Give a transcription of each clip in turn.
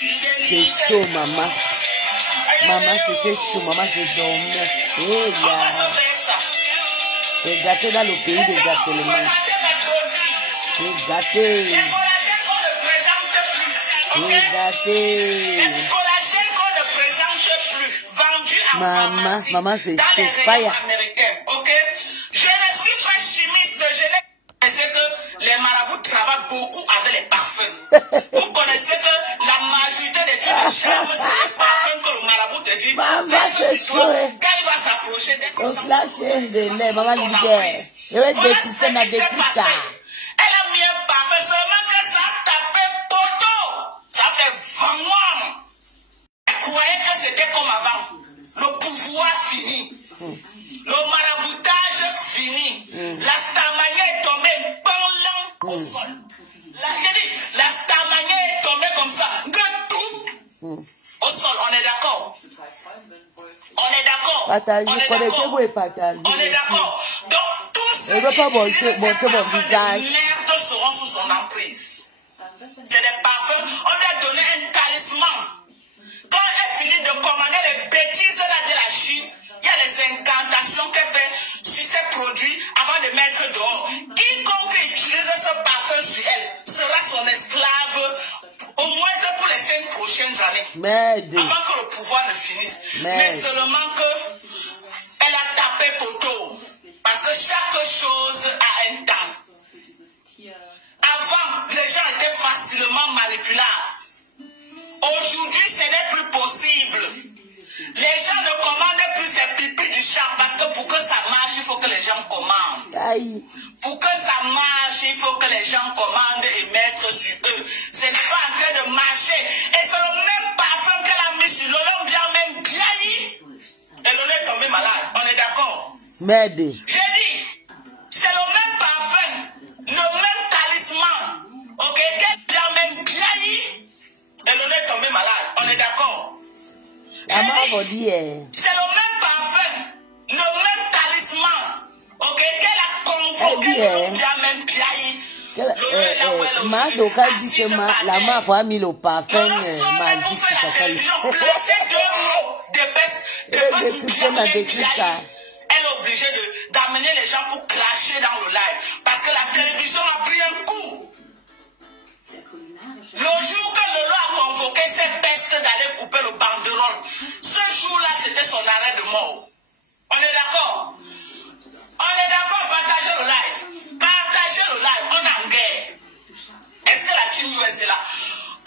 C'est chaud, maman. Maman, c'était chaud. Maman, je dormais. Et là, j'ai gâté dans le pays des gâtelements. J'ai gâté. J'ai gâté. Maman, c'est chaud. Fire. Je ne suis pas chimiste, je sais que les marabouts travaillent beaucoup avec les parfums. Vous connaissez que la majorité des trucs de charme, c'est les parfums que le marabout te dit. Maman, c'est chaud. Quand il va s'approcher des on flash de lait, maman dit, je vais découper ma découpe. Elle a mis un parfum seulement que ça a tapé poteau. Ça fait 20 mois. Elle croyait que c'était comme avant. Le pouvoir fini. Le maraboutage fini. La Starmania est tombée pendant au sol. La Starmania est tombée comme ça. Au sol, on est d'accord. On est d'accord. Connectez-vous et partagez. On est d'accord. Donc, tous ceux qui utilisent ces parfums de merde seront sous son emprise. C'est des parfums. On lui a donné un talisman. Quand elle finit de commander les bêtises là de la Chine, il y a les incantations qu'elle fait sur ces produits avant de mettre dehors. Quiconque utilise ce parfum sur elle sera son esclave au moins pour les 5 prochaines années. Avant que le pouvoir ne finisse. Mais seulement que elle a tapé poteau. Parce que chaque chose a un temps. Avant, les gens étaient facilement manipulables. Aujourd'hui, ce n'est plus possible. Les gens ne commandent plus ces pipis du chat parce que pour que ça marche, il faut que les gens commandent. Pour que ça marche, il faut que les gens commandent et mettent sur eux. C'est pas en train de marcher. Et c'est le même parfum qu'elle a mis sur Lolo bien même Biaï. Et Lolo est tombé malade. On est d'accord? J'ai dit, c'est le même parfum, le même talisman. Ok, qu'elle bien même Biaï. Et Lolo est tombé malade. On est d'accord? C'est le même parfum, le même talisman, ok, qu'elle a convoqué le bien même Biaï. Madoka dit que la main a mis le parfum magique sur sa télévision. Placez 2 mots de base. Elle est obligée d'amener les gens pour clasher dans le live. Parce que la télévision a pris un coup. Le jour que Lolo a convoqué ces pestes d'aller couper le banderole, ce jour-là, c'était son arrêt de mort. On est d'accord? On est d'accord, partagez le live. Partagez le live, on est en guerre. Est-ce que la team US est là?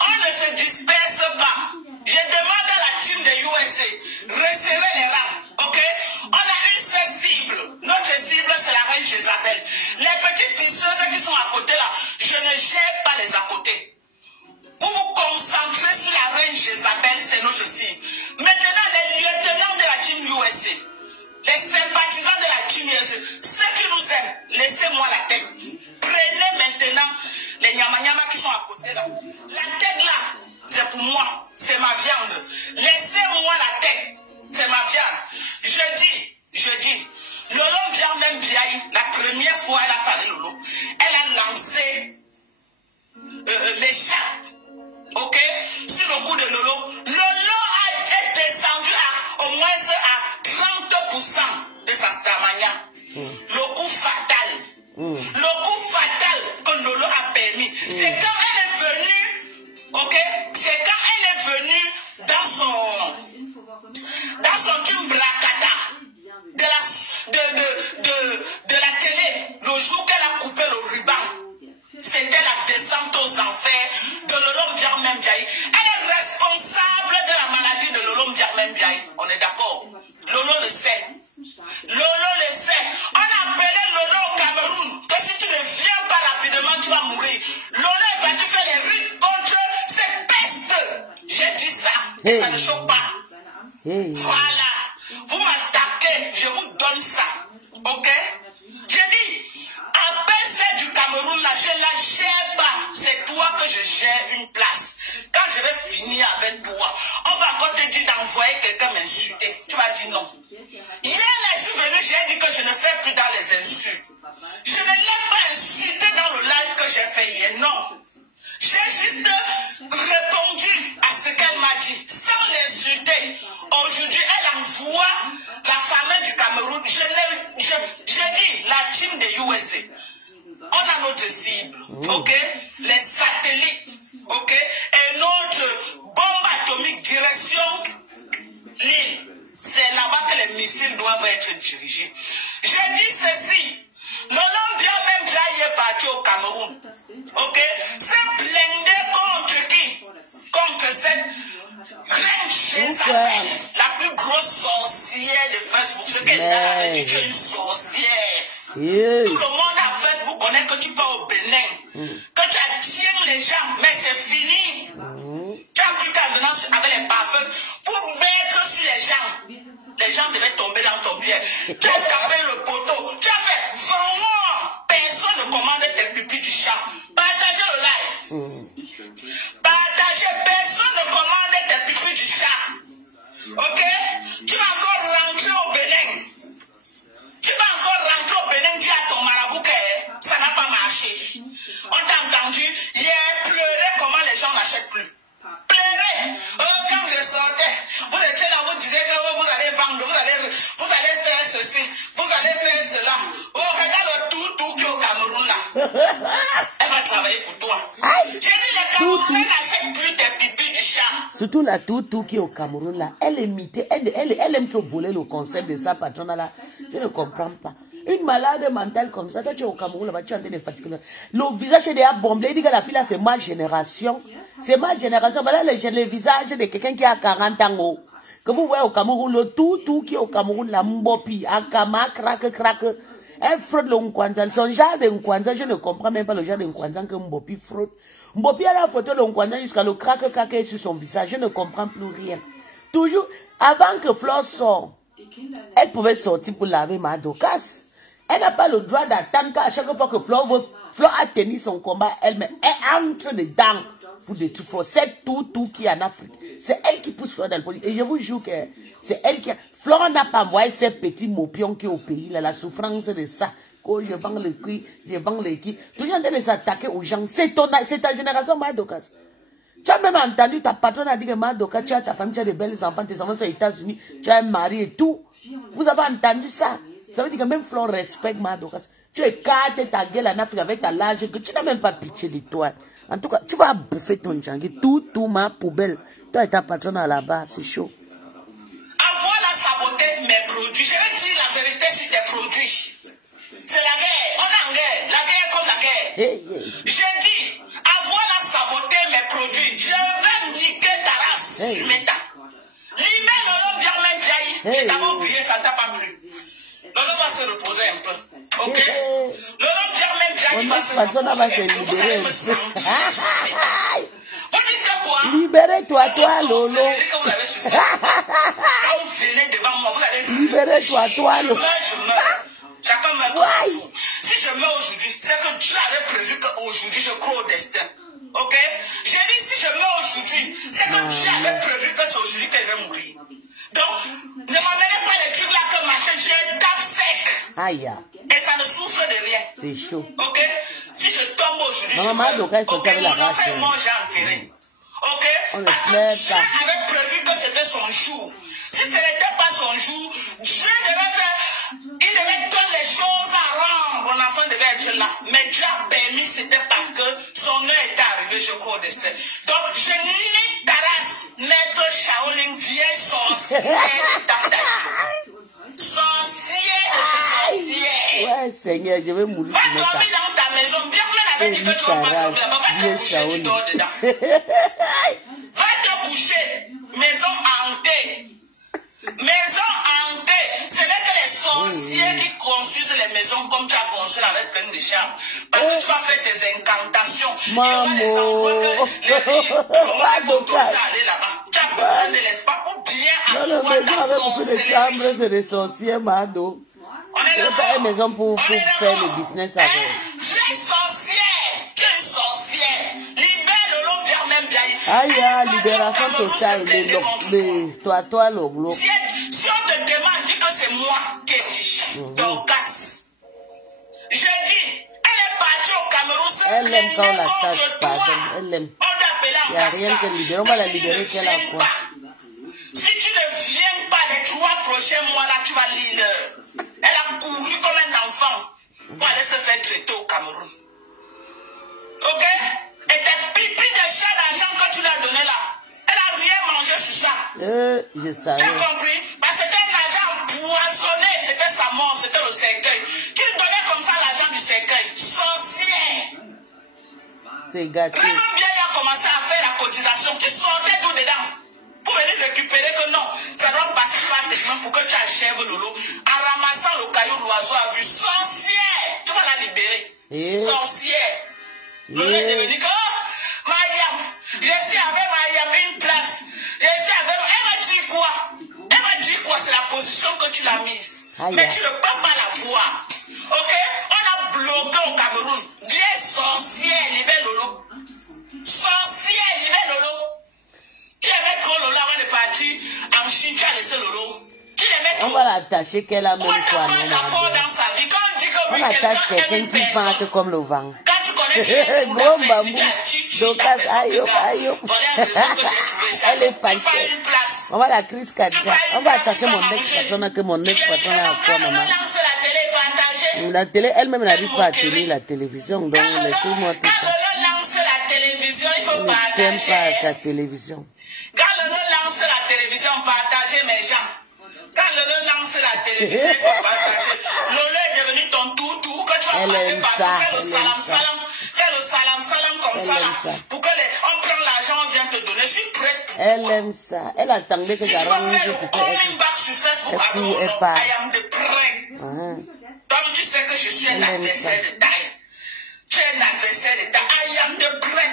On ne se disperse pas. Je demande à la team de USA, resserrez les rangs, ok? On a une seule cible. Notre cible, c'est la reine Jézabel. Les petites pisseuses qui sont à côté là, je ne gère pas les à côté. Vous vous concentrez sur la reine Jézabel, c'est notre cible. Maintenant, les lieutenants de la team USA, les sympathisants de la team USA, ceux qui nous aiment, laissez-moi la tête. Prenez maintenant les nyama-nyama qui sont à côté là. La tête là, c'est pour moi, c'est ma viande. Laissez-moi la tête, c'est ma viande. Je dis, Lolo bien même Biaï, la première fois elle a fallu Lolo, elle a lancé les chats. Ok, sur le coup de Lolo, Lolo a été descendu au moins à 30% de sa Starmania. Le coup fatal. Le coup fatal que Lolo a permis. C'est quand elle est venue, ok, c'est quand elle est venue dans son team Brakata de la télé, le jour qu'elle a coupé le ruban. C'était la descente aux enfers de Lolo Biarmem Biaï. Elle est responsable de la maladie de Lolo Biarmem Biaï. On est d'accord? Lolo le sait. Lolo le sait. On a appelé Lolo au Cameroun que si tu ne viens pas rapidement, tu vas mourir. Lolo est parti faire les rites contre ces pestes. J'ai dit ça. Et ça ne choque pas. Voilà. Vous m'attaquez, je vous donne ça. Ok? J'ai dit, appelle celle du Cameroun, là, je ne la gère pas. C'est toi que je gère une place. Quand je vais finir avec toi, on va encore te dire d'envoyer quelqu'un m'insulter. Tu vas dire non. Hier, là, je suis venu, j'ai dit que je ne fais plus dans les insultes. Je ne l'ai pas insulté dans le live que j'ai fait hier, non. J'ai juste répondu à ce qu'elle m'a dit, sans l'insulter. Aujourd'hui, elle envoie la famille du Cameroun. J'ai dit, la team de USA. On a notre cible, ok? Les satellites, ok? Et notre bombe atomique direction l'île. C'est là-bas que les missiles doivent être dirigés. J'ai dit ceci. L'Olympia même déjà y est parti au Cameroun. Ok? C'est blindé contre qui? Contre cette reine Isabelle, la plus grosse sorcière de Facebook. Ce qu'elle a dit, tu es une sorcière. Tout le monde à Facebook connaît que tu pars au Bénin. Que tu attiens les gens, mais c'est fini. Tu as pris ta venance avec les parfums pour mettre sur les gens. Les gens devaient tomber dans ton pied. Tu as tapé le poteau. Tu as fait vraiment. Personne ne commande tes pupilles du chat. Partagez le live. Partagez. Personne ne commande tes pupilles du chat. Ok? Tu vas encore rentrer au Bénin. Tu vas encore rentrer au Bénin, dire à ton marabout que ça n'a pas marché. On t'a entendu hier pleurer comment les gens n'achètent plus. Pleurer. Quand je sortais, vous étiez là, vous disiez que vous allez vendre, vous allez faire ceci, vous allez faire cela. Oh, regarde tout qui est au Cameroun là. Elle va travailler pour toi. J'ai dit, les Camerounais n'achètent plus tes pipis du chat. Surtout la tout qui est au Cameroun là, elle aime trop voler le concept de sa patronne là. Je ne comprends pas. Une malade mentale comme ça, toi tu es au Cameroun là-bas, tu es en train de fatiguer. Le visage est déjà bombé, il dit que la fille là c'est ma génération. C'est ma génération. Voilà le visage de quelqu'un qui a 40 ans. Que vous voyez au Cameroun, le tout qui est au Cameroun, la mbopi, akama, craque. Elle fraude le Nkwanzan. Son genre de Nkwanzan, je ne comprends même pas le genre de Nkwanzan que Mbopi fraude. Mbopi a la photo de Nkwanzan jusqu'à le craque sur son visage. Je ne comprends plus rien. Toujours, avant que Flore sorte, elle pouvait sortir pour laver Madokas. Elle n'a pas le droit d'attendre qu'à chaque fois que Flore a tenu son combat, elle entre dedans pour détruire Flore. C'est tout qui est en Afrique. C'est elle qui pousse Flore dans le politique. Et je vous jure que c'est elle qui a... Flore n'a pas envoyé ces petits mopions qui est au pays, là, la souffrance de ça. Quand je vends le cuir, je vends les qui. Toujours en train de s'attaquer aux gens. C'est ta génération, Madokas. Tu as même entendu, ta patronne a dit que Madoka, tu as ta famille, tu as de belles enfants, tes enfants sont aux États-Unis, tu as un mari et tout. Vous avez entendu ça? Ça veut dire que même Flore respecte Madoka. Tu écartes ta gueule en Afrique avec ta large, que tu n'as même pas pitié de toi. En tout cas, tu vas bouffer ton djangui, tout ma poubelle. Toi et ta patronne là-bas, c'est chaud. Envoie la saboter mes produits. Je vais dire la vérité sur tes produits. C'est la guerre. On est en guerre. La guerre comme la guerre. J'ai dit, envoie la saboter mes produits. Je vais niquer ta race. Meta. Libère Lolo bien même Biaï. Je t'avais oublié, ça ne t'a pas plu. Lolo va se reposer un peu. Ok? Lolo bien même Biaï va se reposer un peu. Vous allez me sentir. Vous dites quoi? Libérez-toi, toi, Lolo. Quand vous venez devant moi, vous allez... Libérez-toi, toi, Lolo. Je meurs. Chacun meurt toujours. Si je meurs aujourd'hui, c'est que Dieu avait prévu qu'aujourd'hui je crois au destin. Ok? J'ai dit si je meurs aujourd'hui, c'est que Dieu avait prévu que c'est aujourd'hui que je vais mourir. Donc, ne m'amenez pas les trucs là que ma chaîne, je tape sec. Aïe. Et ça ne souffre de rien. C'est chaud. Ok? Si je tombe aujourd'hui, je meurs. Ok, mon enfant et moi, j'ai enterré. Ok? Parce que Dieu avait prévu que c'était son jour. Si ce n'était pas son jour, Dieu devait faire... Il devait donner les choses à rendre. Mon enfant devait être là. Mais Dieu a permis, c'était parce que son heure était arrivée, je crois, au destin. Donc, je nique ta race, maître Shaolin, vieille sorcière de Tandaïdo. Sorcière de chez sorcière. Ouais, Seigneur, je vais mourir. Va dormir dans ta maison. Bien qu'on avait dit que tu vas pas dormir. Va te coucher, tu dors dedans. Va te coucher. Maison hantée. Maison hantée. Ce n'est que les sorciers qui construisent les maisons comme tu as construit avec plein de charme. Parce que tu vas faire tes incantations. Maman. Il y aura les endroits que les autorisés à aller là-bas. Tu as besoin de l'espace pour bien asseoir ta sorcellerie. C'est des sorciers, Mado. On est là. C'est une maison pour faire le business avec. Tu es sorcière. Tu es sorcière. Libère le long vers même bien. Aïe, libération totale. Toi, le globe. Si on te demande, dis que c'est moi qui ai dit. Dorcas. Je dis, elle est partie au Cameroun. Elle aime quand on la tape, pardon. Elle aime. On t'a appelé en Il n'y a rien que libérer. On va la libérer qu'elle a quoi. Si tu ne viens pas les 3 prochains mois là, tu vas lire. Elle a couru comme un enfant pour aller se faire traiter au Cameroun. Ok? Et tes pipis de chat d'argent que tu lui as donné là, elle a rien mangé sur ça. Je savais. Tu as compris? Parce que c'était un argent empoisonné, c'était sa mort, c'était le cercueil. Tu lui donnais comme ça l'argent du cercueil. Sorcière! C'est gâté. Vraiment bien, il a commencé à faire la cotisation. Tu sortais tout dedans. Pour venir récupérer que non, ça doit passer par tes mains pour que tu achèves Lolo. En ramassant le caillou, l'oiseau a vu. Sorcière! Tu vas la libérer. Sorcière! Lolo est devenu que, oh, Mariam, je suis avec Mariam une place. Je suis avec... Elle m'a dit quoi? Elle m'a dit quoi? C'est la position que tu l'as mise. Mais tu ne peux pas la voir. Ok? On a bloqué au Cameroun. Dieu sorcière, libère Lolo. Sorcière, libère Lolo. Tu aimais trop Lolo avant de partir en Chine, tu as laissé Lolo. Tu l'aimais trop. On va l'attacher qu'elle a même quoi, non? On attache quelqu'un qui marche comme le vent. Quand tu connais Gros bambou. Docas, aïe, aïe. Elle est fâchée. On va la crise cardiaque. On va attacher mon ex-patron que mon ex-patron a quoi, maman? La télé, elle-même n'arrive pas à tenir la télévision, donc laissez-moi tout ça. Elle ne tient pas à sa télévision. Quand Lolo lance la télévision, partagez mes gens. Quand Lolo lance la télévision, il faut partager. Lolo est devenu ton toutou, que tu vas passer partout. Fais le salam salam. Fais le salam salam comme ça là. Pour que on prend l'argent, on vient te donner. Je suis prête. Elle aime ça. Elle attendait que j'arrange pour coming back sur Facebook avec Lolo. I am the prêt. Toi, tu sais que je suis un adversaire de taille. Tu es un adversaire de taille. I am the prêt.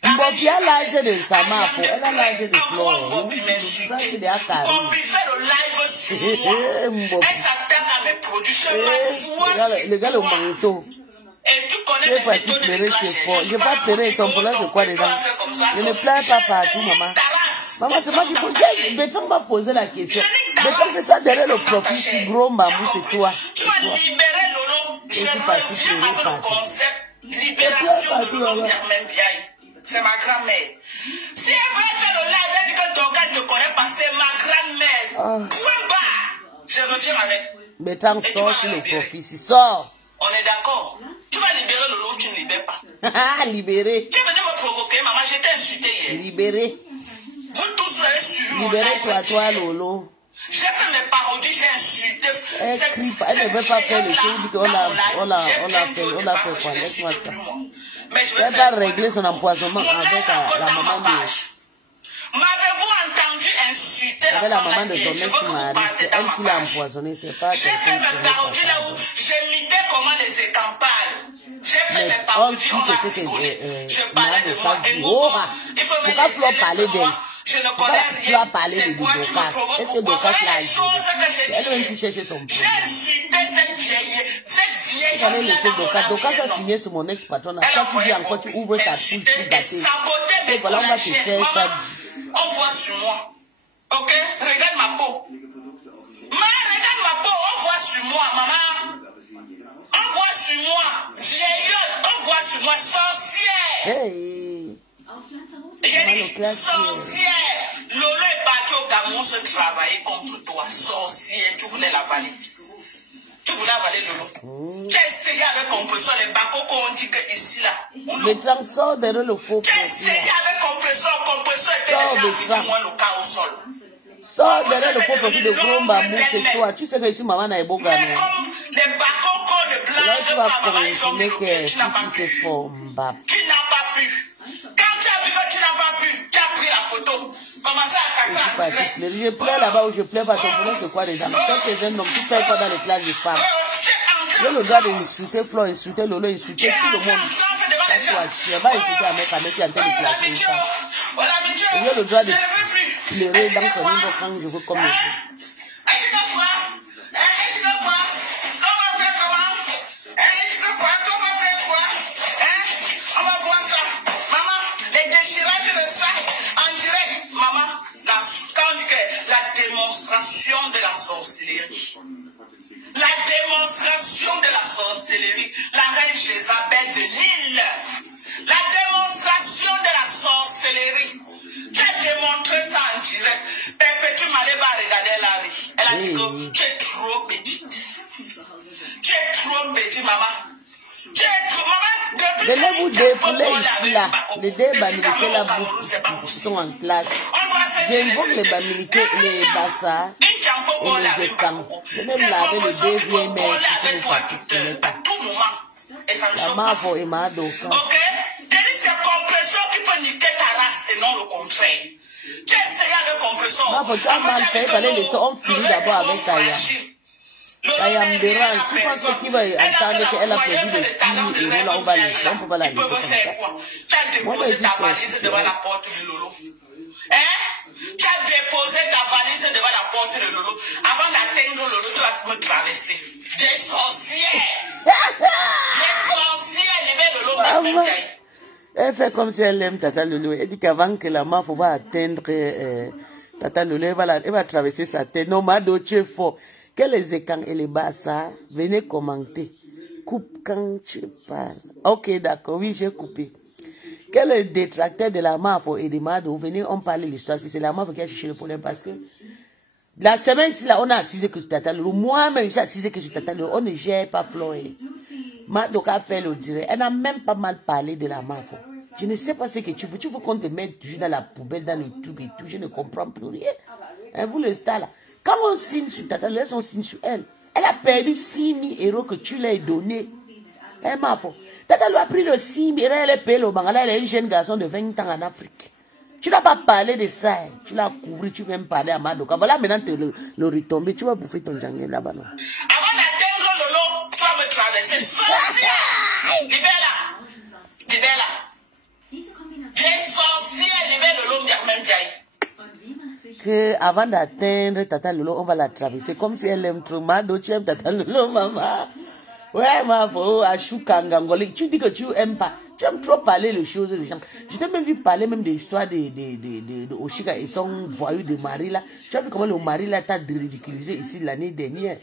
Bobi a l'âge de sa mère, elle a l'âge de Flore. Bobby fait le live sur moi. Elle s'attaque à mes produits. Je le gars, le manteau. Et tu connais mes méthodes de recherche. Je vais pas pleurer ton problème de quoi dedans. Je ne pleure pas partout, maman. Maman, c'est moi qui pose. Béton m'a posé la question. Béton, c'est ça derrière le profil, c'est gros bambou, c'est toi. Tu vas libérer Lolo. Je reviens avec le concept libération de Lolo Germain Biaye. C'est ma grand-mère. Si elle voulait faire le live, elle dit que ton gars ne connaît pas, c'est ma grand-mère. Point barre. Je reviens avec. Béton, sort sur le profil, sort. On est d'accord. Tu vas libérer Lolo ou tu ne libères pas? Libérer. Tu es venu me provoquer, maman, je t'ai insulté hier. Libérer. Vous tous vous avez suivi mon live. Libérez-toi, Lolo. J'ai fait mes parodies, j'ai insulté. Elle ne veut pas faire le show, on l'a fait quoi? Laisse-moi ça. Elle va régler son empoisonnement avec la maman de... M'avez-vous entendu insulter avec la maman de son ex-mari? C'est elle qui l'a empoisonné, c'est pas j'ai fait mes parodies là où j'imitais comment les écampales. J'ai fait mes parodies, on a rigolé. Je parlais de moi. Et il faut me laisser parler d'elle. Je ne connais rien. C'est quoi tu me provoques? Est-ce que Docas l'a dit? Elle doit qui chercher son problème. J'ai insulté cette vieille. Il fallait laisser Docas. Docas a signé sur mon ex-patron. Quand tu dis encore, tu ouvres ta bouche pour gâter. Et voilà, on va te faire ça. On voit sur moi. Ok? Regarde ma peau. Maman, regarde ma peau. On voit sur moi, maman. On voit sur moi. Vieillotte. On voit sur moi. Sorcière. Hey. J'ai dit, sorcière. Lolo est parti au Cameroun se travailler contre toi. Sorcière. Tu voulais l'avaler. Tu voulais avaler Lolo. Tu as essayé avec compresseur les bacos qu'on dit que ici là. Le transfert derrière le faux. Tu as essayé avec compresseur était déjà à moins le cas au sol. Sors derrière le faux profil de gros bambou, c'est toi. Tu sais que je suis maman Naïboga. Mais comme les bacos de blanc, là, tu vas confirmer que tu n'as pas pu. Tu n'as pas pu. Quand tu as vu que tu n'as pas pu, tu as pris la photo. Commencez à casser. Je pleure là-bas ou je pleure pas. Ton problème c'est quoi déjà? Quand tu es un homme, tu fais quoi dans les classes de femmes? J'ai le droit d'insulter Flore, insulter Lolo, insulter tout le monde. Je vais insulter un mec qui est en train de classer une femme. J'ai le droit de pleurer dans son niveau quand je veux comme je veux. Démonstration de la sorcellerie. La démonstration de la sorcellerie. La reine Jézabel de l'île. La démonstration de la sorcellerie. en direct. Perpétue Malé va regarder Larry. Elle a dit que tu es trop petite. Tu es trop petite, maman. Tu es trop, maman. Depuis que vous défoulez ici, là. Les deux militaires là sont en classe. J'invoque les militaires, les bassards et les écans. Je vais me laver les deux vieilles mères qui sont la mafo et ma doka. Ok? J'ai dit c'est compression qui peut niquer ta race et non le contraire. Tu essayes avec compression. Mafo, tu as mal fait, il fallait les on finit d'abord avec Kaya. Kaya me dérange. Tu penses qu'il va entendre qu'elle a produit des filles et là on va les on peut pas la laisser comme ça. Tu as déposé ta valise devant la porte de Lolo. Hein? Tu as déposé ta valise devant la porte de Lolo. Avant d'atteindre Lolo, tu vas me traverser. Des sorcières! Des sorcières! Levez Lolo, même. Elle fait comme si elle aime Tata Lolo. Elle dit qu'avant que la mafia va atteindre Tata Lolo, elle va traverser sa tête. Non, Mado, tu es fort. Que les écans et les bassards, venez commenter. Coupe quand tu parles. Ok, d'accord, oui, j'ai coupé. Que les détracteurs de la mafia et de Mado, venez, on parle de l'histoire. Si c'est la mafia qui a cherché le problème, parce que la semaine ici, là, on a assisé que sur Tata Lolo. Moi-même, j'ai assisé que sur Tata Lolo. On ne gère pas Floré. Mado a fait le direct. Elle n'a même pas mal parlé de la mafia. Je ne sais pas ce que tu veux. Tu veux qu'on te mette toujours dans la poubelle, dans le tube et tout. Je ne comprends plus rien. Hein, vous le style là. Quand on signe sur Tata Lolo, on signe sur elle. Elle a perdu 6 000 € que tu lui as donné. Hein, mafia. Tata Lolo a pris le 6 000 €. Elle est payée au Bangala. Elle est un jeune garçon de 20 ans en Afrique. Tu n'as pas parlé de ça. Tu l'as couvert. Tu viens me parler à Madoka. Voilà, maintenant, tu le retomber. Tu vas bouffer ton jungle là-bas. Avant d'atteindre Lolo, tu vas me traverser. Sorcière! Libère-la! Libère-la! Des sorcières! Libère Lolo, même vieille. Que avant d'atteindre Tata Lolo, on va la traverser. Comme si elle aime trop. Mado, tu aimes Tata Lolo, maman. Ouais, ma faux, Achou Kangangoli. Tu dis que tu aimes pas. Tu aimes trop parler les choses des gens. Je t'ai même vu parler même de l'histoire de Oshika et son voyou de mari là. Tu as vu comment le mari là t'a ridiculisé ici l'année dernière.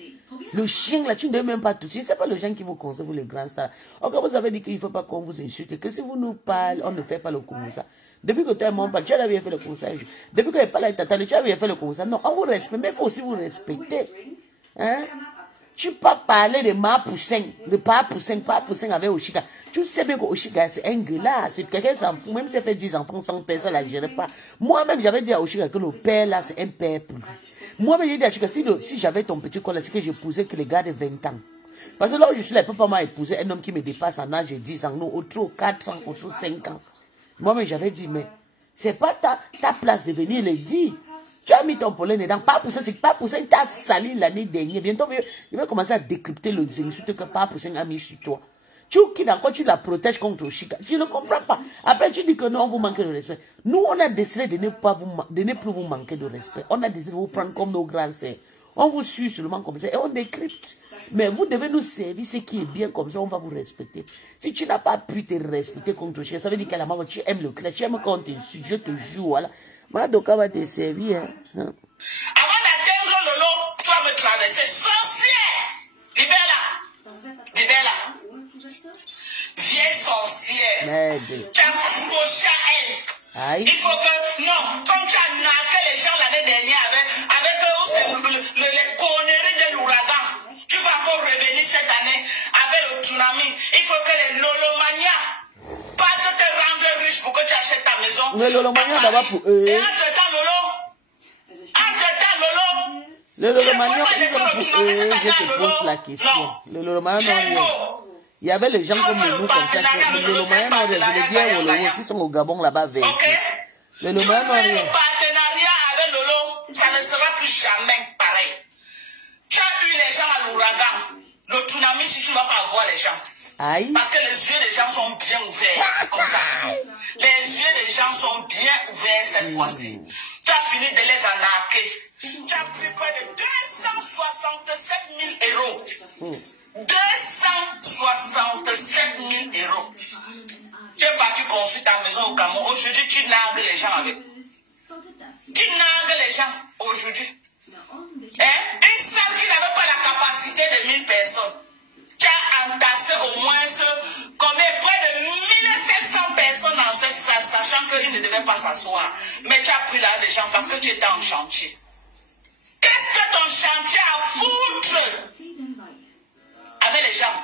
Le chien là, tu ne devais même pas toucher. C'est pas le gens qui vous conseille, vous les grands stars. Ok, vous avez dit qu'il ne faut pas qu'on vous insulte. Que si vous nous parlez, on ne fait pas le commensal. Depuis que tu es mon père, tu avais fait le conseil. Depuis que tu parles avec Tata, tu avais fait le conseil. Non, on vous respecte, mais il faut aussi vous respecter. Hein? Tu peux pas parler de Ma Poussin, de Pa Poussin avec Oshika. Tu sais bien que Oshika, c'est un gars, c'est quelqu'un qui s'en fout. Même si elle fait 10 enfants sans père, ça ne la gère pas. Moi-même, j'avais dit à Oshika que le père là, c'est un père pour lui. Moi-même, j'ai dit à Oshika, si j'avais ton petit col, c'est que j'épousais que les gars de 20 ans. Parce que là où je suis là, il ne peut pas m'épouser un homme qui me dépasse en âge de 10 ans, non, autour 4 ans, autour 5 ans. Moi-même, j'avais dit, mais c'est pas ta place de venir le dire. Tu as mis ton pollen dedans. Pas pour ça, c'est pas pour ça que tu as sali l'année dernière. Bientôt, il va commencer à décrypter le insultes que pas pour ça a mis sur toi. Tu quittes encore, tu la protèges contre Oshika. Je ne comprends pas. Après, tu dis que non, on vous manque de respect. Nous, on a décidé de ne plus vous manquer de respect. On a décidé de vous prendre comme nos grands sœurs. On vous suit seulement comme ça et on décrypte. Mais vous devez nous servir ce qui est bien comme ça, on va vous respecter. Si tu n'as pas pu te respecter contre Oshika, ça veut dire qu'à la maman, tu aimes le clash, tu aimes quand on t'insulte, je te joue, voilà. Madoka va te servir. Hein. Avant d'atteindre Lolo, tu vas me traverser. Sorcière! Libère-la! Libère-la! Vieille sorcière! Merde. Tu as accroché à elle. Aïe. Il faut que, non, comme tu as naqué les gens l'année dernière avec les conneries de l'ouragan, tu vas encore revenir cette année avec le tsunami. Il faut que les Lolomania pas de te rendre riche pour que tu achètes ta maison. Mais Lolomania d'abord pour eux. Et entre-temps, Lolo, le Lolomania, je te pose la question. Le Lolomania, non. Il y avait les gens comme nous comme ça. Le Lolomania, non, les biens qui sont au Gabon là-bas vers. Le Lolomania, non. Le partenariat avec Lolo, ça ne sera plus jamais pareil. Tu as eu les gens à l'ouragan. Le tsunami, si tu ne vas pas voir les gens. Aïe. Parce que les yeux des gens sont bien ouverts, comme ça. Les yeux des gens sont bien ouverts cette fois-ci. Tu as fini de les arnaquer. Tu as pris près de 267 000 €. 267 000 €. Tu es parti construire ta maison au Cameroun. Aujourd'hui, tu nargues les gens avec. Tu nargues les gens aujourd'hui. Hein? Une salle qui n'avait pas la capacité de 1000 personnes. Tu as entassé au moins près de 1500 personnes dans cette salle, sachant qu'il ne devait pas s'asseoir. Mais tu as pris là des gens parce que tu étais en chantier. Qu'est-ce que ton chantier a foutre avec les gens?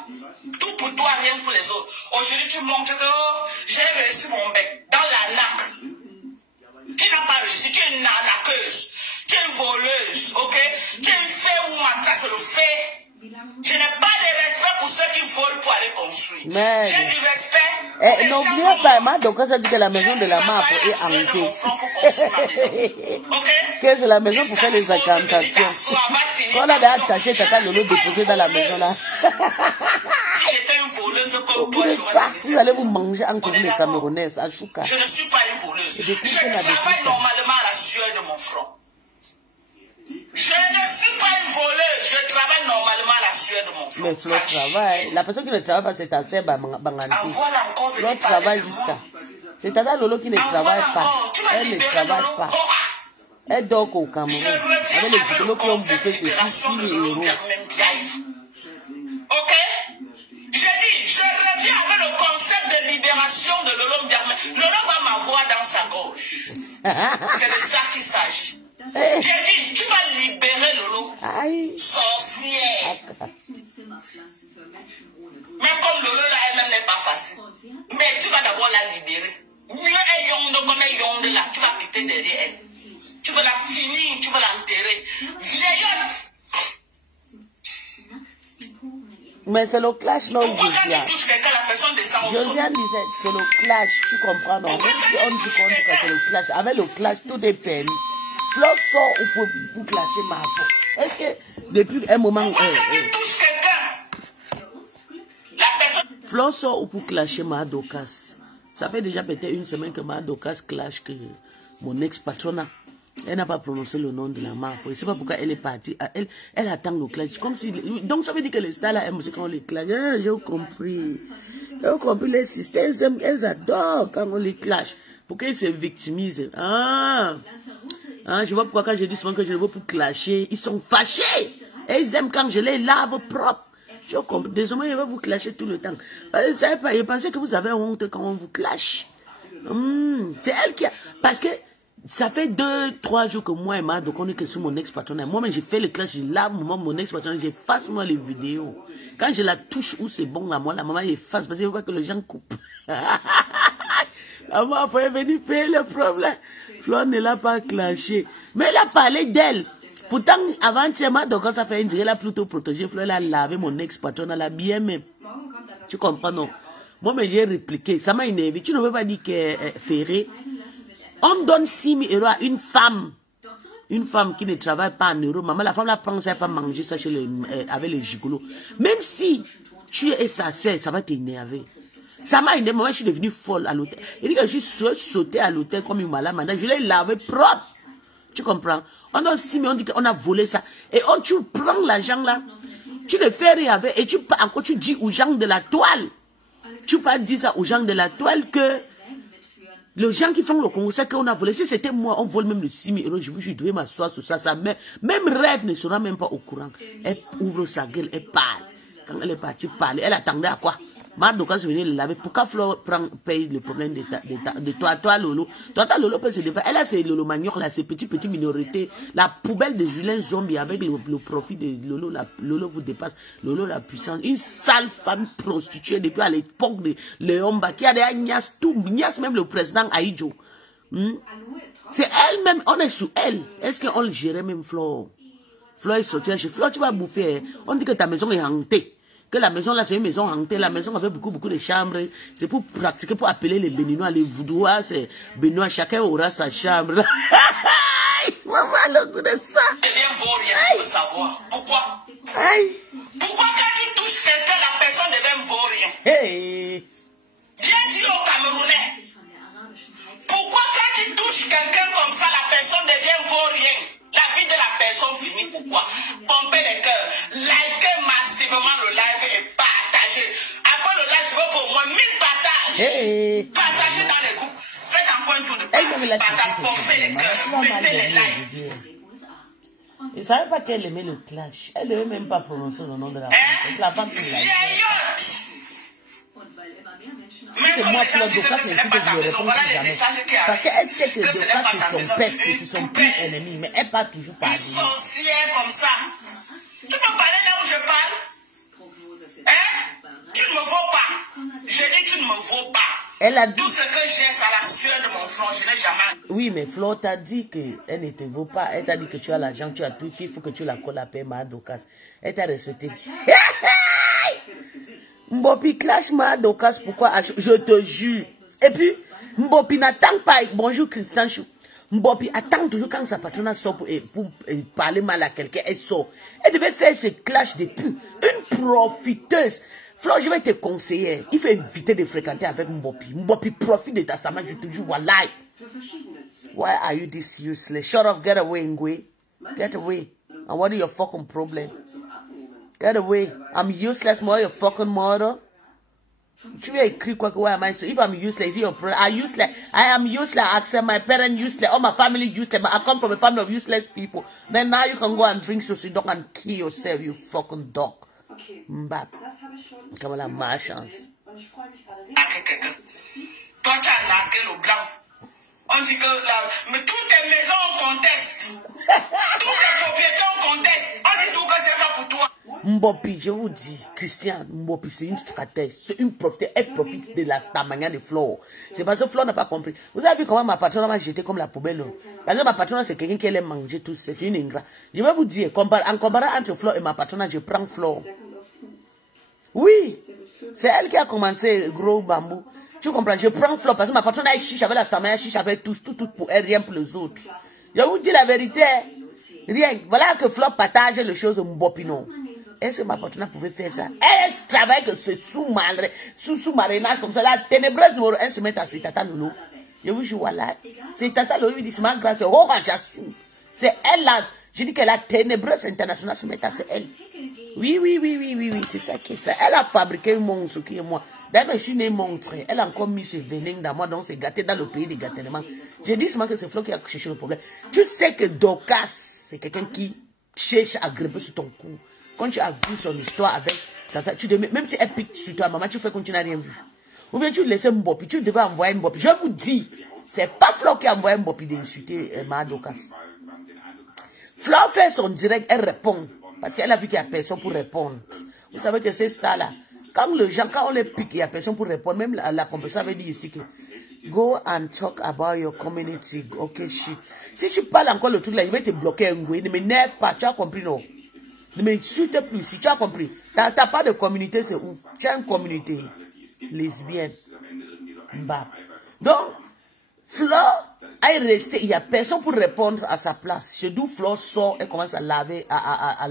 Tout pour toi, rien pour les autres. Aujourd'hui, tu montres que oh, j'ai réussi mon bec dans la nappe. Tu n'as pas réussi, tu es une arnaqueuse, tu es une voleuse, ok? Tu es une fée-woman, ça c'est le fait. Je n'ai pas de respect pour ceux qui volent pour aller construire. J'ai du respect. N'oubliez pas, donc ça dit que la maison de la map est hantée. Que c'est la maison pour faire les incantations. Quand on a attaché Tata Lolo déposé dans la maison là. Si j'étais une voleuse comme toi, vous allez vous manger entre les Camerounaises à Chouka. Je ne suis pas une voleuse. Je travaille normalement à la sueur de mon front. Je ne suis pas une voleuse, je travaille normalement à la sueur de mon front. Mais Flo travaille. La personne qui ne travaille pas, c'est ta sœur Banganti. Flo travaille jusqu'à. C'est Tata Lolo qui ne travaille pas. Elle ne travaille pas. Elle dort au Cameroun. Avec les gigolos qui ont bouffé ses 6 000 €. Ok? J'ai dit, je reviens avec le concept de libération de Lolo Mdiarmé. Lolo va m'avoir dans sa gauche. C'est de ça qu'il s'agit. J'ai dit, tu vas libérer Lolo. Sorcière. Même comme Lolo là, elle-même n'est pas facile. Mais tu vas d'abord la libérer. Mieux est Yonde comme elle Yonde là, tu vas quitter derrière elle. Tu vas la finir, tu vas l'enterrer. Vieillotte. Mais c'est le clash, non, Pourquoi quand tu touches quelqu'un, la personne descend au sol? Josiane disait, c'est le clash, tu comprends, non? Même si on dit qu'on dit que c'est le clash, avec le clash, tout dépend. Flo sort pour clasher ma peau. Est-ce que depuis un moment... Pourquoi quand tu touches quelqu'un, la personne... Flo sort pour clasher ma Docas. Ça fait déjà peut-être une semaine que ma Docas clash que mon ex-patrona. Elle n'a pas prononcé le nom de la mafia. Je ne sais pas pourquoi elle est partie. Elle attend le clash. Comme si, donc ça veut dire que les stars là aiment aussi quand on les clash. Ah, j'ai compris. J'ai compris les systèmes. Elles adorent quand on les clash. Pour qu'elles se victimisent. Ah, je vois pourquoi quand je dis souvent que je les veux pour clasher, ils sont fâchés. Et ils aiment quand je les lave propres. Je comprends. Désormais, je vais vous clasher tout le temps. Je pensais que vous avez honte quand on vous clash. C'est elle qui a... Parce que ça fait 2-3 jours que moi et ma donc on est que sur mon ex-patronat. Moi-même, j'ai fait le clash, je lave mon ex-patronat, j'efface moi les vidéos. Quand je la touche où c'est bon, là, moi, la maman efface parce qu'il ne faut pas que les gens coupent. La maman, il faut venir payer le problème. Flo ne l'a pas clashé. Mais elle a parlé d'elle. Pourtant, avant-hier, donc quand ça fait une dirait, elle a plutôt protégé. Flo, elle a lavé mon ex-patronat, elle a bien même. Tu comprends, non? Moi, mais j'ai répliqué. Ça m'a énervé. Tu ne veux pas dire que Ferré... On donne 6 000 € à une femme. Une femme qui ne travaille pas en euros. Maman, la femme la prend, ça ne va pas manger ça chez avec les gigolos. Même si tu es sa sœur, ça va t'énerver. Ça m'a énervé. Moi, je suis devenue folle à l'hôtel. Il dit que je suis sautée à l'hôtel comme une malade. Maintenant, je l'ai lavé propre. Tu comprends? On donne 6 000 €, on dit qu'on a volé ça. Et tu prends l'argent là. Tu le fais rien avec. Et encore tu dis aux gens de la toile. Tu peux dire ça aux gens de la toile que... Les gens qui font le Congo, c'est qu'on a volé. Si c'était moi, on vole même les 6 000 €. Je vous devais m'asseoir sur ça. Même rêve ne sera même pas au courant. Elle ouvre sa gueule, elle parle. Quand elle est partie parler, elle attendait à quoi? Quand je venais le laver, pourquoi Flo paye le problème de toi, Lolo? Toi, Lolo peut se défendre. Elle a ses Lolo Manioc, là, ses petites minorités. La poubelle de Julien Zombie avec le profit de Lolo. Lolo vous dépasse. Lolo la puissance. Une sale femme prostituée depuis à l'époque de Léomba qui a des Nias, tout, Nias même le président Aïdjo. C'est elle-même, on est sous elle. Est-ce qu'on le gérait même Flo? Flo est sorti chez Flo, tu vas bouffer. On dit que ta maison est hantée. Que la maison là c'est une maison hantée, la maison avait beaucoup de chambres, c'est pour pratiquer, pour appeler les Béninois, les Vaudois, c'est Béninois, chacun aura sa chambre. Maman, le goût de ça. Eh bien, vaut rien pour savoir. Pourquoi? Pourquoi quand tu touches quelqu'un, la personne devient vaut rien? Viens dire aux Camerounais. Pourquoi quand tu touches quelqu'un comme ça, la personne devient vaut rien? La vie de la personne finit pourquoi? Pomper les cœurs, liker massivement le live et partager. Après le live, je veux pour moi 1000 partages. Partagez dans les groupes. Faites encore un tour de partage. Pomper les cœurs, mettez les likes. Je ne savais pas qu'elle aimait le clash. Elle ne devait même pas prononcer le nom de la femme. C'est la femme qui l'a dit. Mais c'est moi, Fleur, Docas, mais écoute, je ne réponds jamais. Parce qu'elle sait que Docas, c'est son père, c'est son pire ennemi, mais elle parle toujours par lui. Sorcière comme ça. Tu peux parler là où je parle? Hein? Tu ne me vaux pas. Je dis tu ne me vaux pas. Elle a dit... Tout ce que j'ai, c'est la sueur de mon front. Je n'ai jamais... Oui, mais Flo t'a dit qu'elle ne te vaut pas. Elle t'a dit que tu as l'argent, tu as tout, qu'il faut que tu la colles à paix, Madokas. Elle t'a respecté. Mbopi clash Madokas, pourquoi? Je te jure. Et puis, Mbopi n'attend pas. Bonjour Christian Chou. Mbopi attend toujours quand sa patronne sort pour parler mal à quelqu'un. Elle sort. Elle devait faire ce clash de pub. Une profiteuse. Flo, je vais te conseiller. Il faut éviter de fréquenter avec Mbopi. Mbopi profite de ta stamina, je te jure, walai. Why are you this useless? Shut up, get away, Ngwe. Get away. And what is your fucking problem? Get away. I'm useless, more your fucking mother. Tu veux écrire quoi que why am I so? If I'm useless, your problem. I am useless. I accept my parents useless. All my family useless. But I come from a family of useless people. Then now you can go and drink so you don't and kill yourself, you fucking dog. Mbap. Comme la malchance. Toi, tu as laqué le blanc. On dit que mais toutes tes maisons on conteste. Toutes tes propriétés on conteste. On dit tout que c'est pas pour toi. Mbopi, je vous dis, Christian, Mbopi, c'est une stratège. C'est une profite. Elle profite de la manière de Flo. C'est parce que Flo n'a pas compris. Vous avez vu comment ma patronne m'a jeté comme la poubelle. Parce que ma patronne, c'est quelqu'un qui aime manger tout. C'est une ingrat. Je vais vous dire, en comparant entre Flo et ma patronne, je prends Flo. Oui, c'est elle qui a commencé gros bambou. Tu comprends? Je prends Flo parce que ma patronne a chiche avec la stamina, chiche avec tout pour elle, rien pour les autres. Je vous dis la vérité. Rien. Voilà que Flo partage les choses de Mbopino. Est-ce que ma patronne pouvait faire ça? Elle travaille que ce sous-marinage comme ça, la ténébreuse numéro 1 se met à c'est Tata Lolo. Je vous jure, voilà. C'est Tata Lolo, il dit, c'est ma grâce, c'est Horajasou. C'est elle là. Je dis que la ténébreuse internationale se met à c'est elle. Oui, c'est ça qui est ça. Elle a fabriqué un monstre qui est moi. D'ailleurs, je suis né monstre. Elle a encore mis ce venin dans moi, donc c'est gâté dans le pays des gâtements. J'ai dit seulement que c'est Flo qui a cherché le problème. Tu sais que Docas, c'est quelqu'un qui cherche à grimper sur ton cou. Quand tu as vu son histoire avec Tata, même si elle pique sur toi, maman, tu fais comme tu n'as rien vu. Ou bien tu laisses Mbopi, tu devais envoyer Mbopi. Je vous dis, c'est pas Flo qui a envoyé Mbopi d'insulter Docas. Flo fait son direct, elle répond. Parce qu'elle a vu qu'il n'y a personne pour répondre. Vous savez que c'est ça là. Quand on les pique, il n'y a personne pour répondre. Même la compétition avait dit ici que go and talk about your community. Ok, shit. Si tu parles encore le truc là, il va te bloquer un goût. Ne m'énerve pas, tu as compris non? Ne m'insulte plus, si tu as compris. T'as pas de communauté, c'est où? Tu as une communauté lesbienne. Bah. Donc, Flo est resté, il n'y a personne pour répondre à sa place. C'est d'où Flo sort et commence à laver, à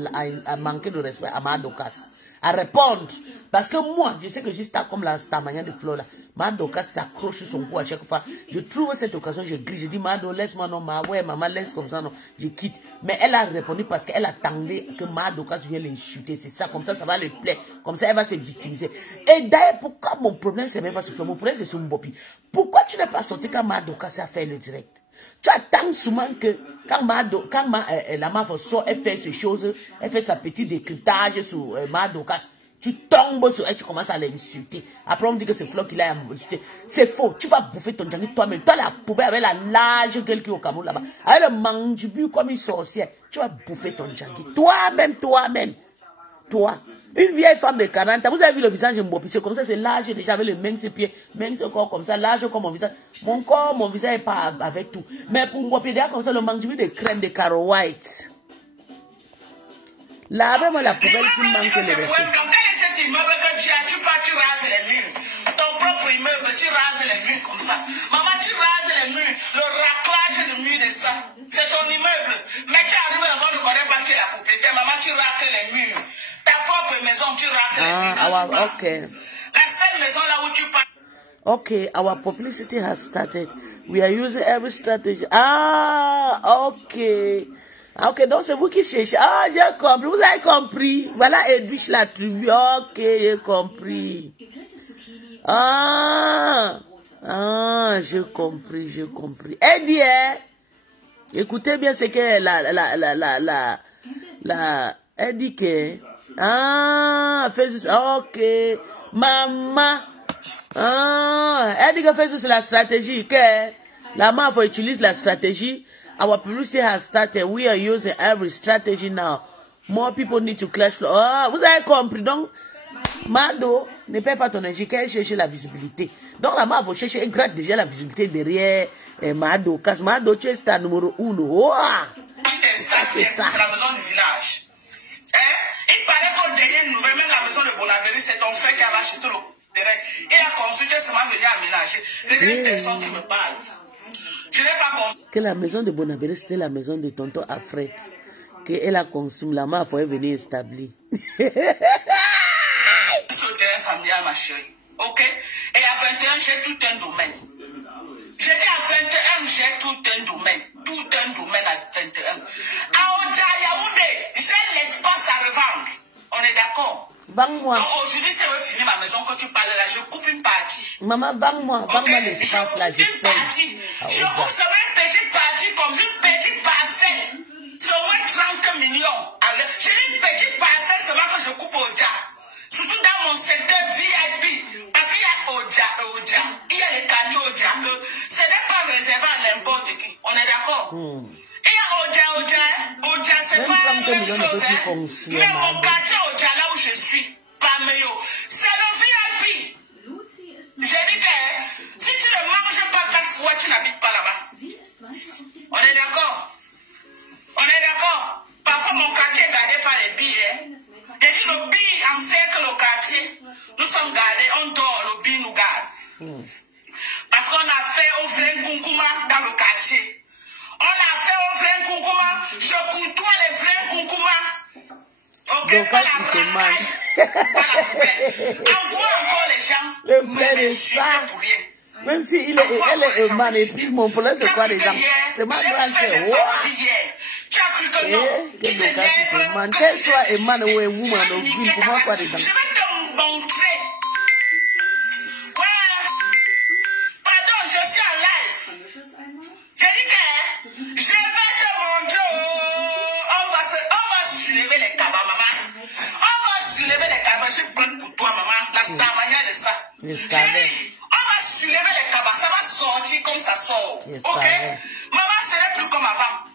manquer de respect à Madokas. À répondre. Parce que moi, je sais que juste comme la manière de Flo là, Madokas s'accroche sur son cou à chaque fois. Je trouve cette occasion, je glisse, je dis Mado, laisse-moi non, ouais, maman, laisse comme ça, non, je quitte. Mais elle a répondu parce qu'elle attendait que Madokas vienne l'insulter. C'est ça, comme ça va lui plaire. Comme ça, elle va se victimiser. Et d'ailleurs, pourquoi mon problème, c'est même pas sur Flo, mon problème, c'est sur Mbopi. Pourquoi tu n'es pas sorti quand Madokas a fait le direct? Tu attends souvent que quand la MAF sort, elle fait ces choses, elle fait sa petite décryptage sur Madokas. Tu tombes sur elle, tu commences à l'insulter. Après, on me dit que c'est Flo qui l'a insulté. C'est faux. Tu vas bouffer ton djangui toi-même. Toi, la poubelle avec la large gueule qui est au Cameroun là-bas. Avec le mandibu comme une sorcière. Tu vas bouffer ton djangui. Toi-même. Toi. Une vieille femme de 40 ans. Vous avez vu le visage de Mbopi? C'est comme ça, c'est large déjà avec le mince pied. Mince corps comme ça, large comme mon visage. Mon corps, mon visage n'est pas avec tout. Mais pour Mbopi, déjà comme ça, le mandibu de crème de Caro White. Lavez-moi la poubelle qui manque le reste. Immeuble que tu rases les murs. Ton propre immeuble, tu rases les murs comme ça. Maman, tu rases les murs. Le raclage de murs de ça, c'est ton immeuble. Mais tu arrives là-bas, tu ne connais pas qui est la propriété. Maman, tu racles les murs. Ta propre maison, tu racles les murs. Okay. La seule maison là où tu parles. Okay, our publicity has started. We are using every strategy. Okay. Ok, donc c'est vous qui cherchez. Ah, j'ai compris. Vous avez compris. Voilà Edwige la tribu. Ok, j'ai compris. J'ai compris. Eddie, écoutez bien ce que elle dit que. Ok. Maman, Ah, elle dit que fait c'est la stratégie. Que la MAF utilise la stratégie. Our publicity has started. We are using every strategy now. More people need to clash. Ah, vous avez compris. Donc, Mado ne paie pas ton énergie qu'elle cherche la visibilité. Donc la MAF va chercher, elle gratte déjà la visibilité derrière Mado. Car Mado, tu es star numéro 1. Wow. C'est la maison du village. Hein? Il paraît qu'au dernier nouvelle, même la maison de Bonaberry, c'est ton frère qui avait acheté le terrain. Il a construit, c'est seulement venu aménager. Regarde personne qui me parle. Je n'ai pas construit. Que la maison de Bonaberry, c'était la maison de tonton Alfred. Qu'elle a consommé, la MAF est venue établir. Sur le terrain familial, ma chérie. Ok? Et à 21, j'ai tout un domaine. J'ai dit à 21, j'ai tout un domaine. Tout un domaine à 21. À Oja, Yaoundé, j'ai l'espace à revendre. On est d'accord? Vends-moi. Donc aujourd'hui, si je veux finir ma maison, quand tu parles là, je coupe une partie. Maman, vends-moi. Vends-moi l'espace là, je paye. Je coupe seulement une petite partie, comme une petite parcelle. C'est au moins 30 millions. J'ai une petite parcelle seulement que je coupe au Oja. Surtout dans mon secteur VIP. Parce qu'il y a Oja. Il y a les quartiers Oja. Ce n'est pas réservé à n'importe qui. On est d'accord? Il y a Oja, c'est pas la même chose. Mais mon quartier Oja, là où je suis, Pameyo, c'est le VIP. Je dis que si tu ne manges pas 4 fois, tu n'habites pas là-bas. On est d'accord? On est d'accord? Parfois, mon quartier est gardé par les billets. Et dit le billet encercle le quartier. Nous sommes gardés, on dort, le billet nous garde. Parce qu'on a fait au vrai Koukouma dans le quartier. On a fait au vrai Koukouma. Je côtoie les vrais Koukouma. Ok, pas la racaille, pas la poubelle. Envoie encore les gens. Le frère de ça. Même si elle est man et puis mon problème c'est quoi les gens? C'est ma grande sœur. Tu as cru que non? Qu'elle soit un man ou un woman ou une comment quoi les gens? Je vais te montrer. Ouais. Pardon, je suis en live. J'ai dit que je vais te montrer. On va soulever les cabas, maman. On va soulever les cabas. Je suis prête pour toi, maman. La manière de ça. J'ai dit, on va soulever les cabas. Ça va sortir comme ça sort. Ok? Maman, ce n'est plus comme avant.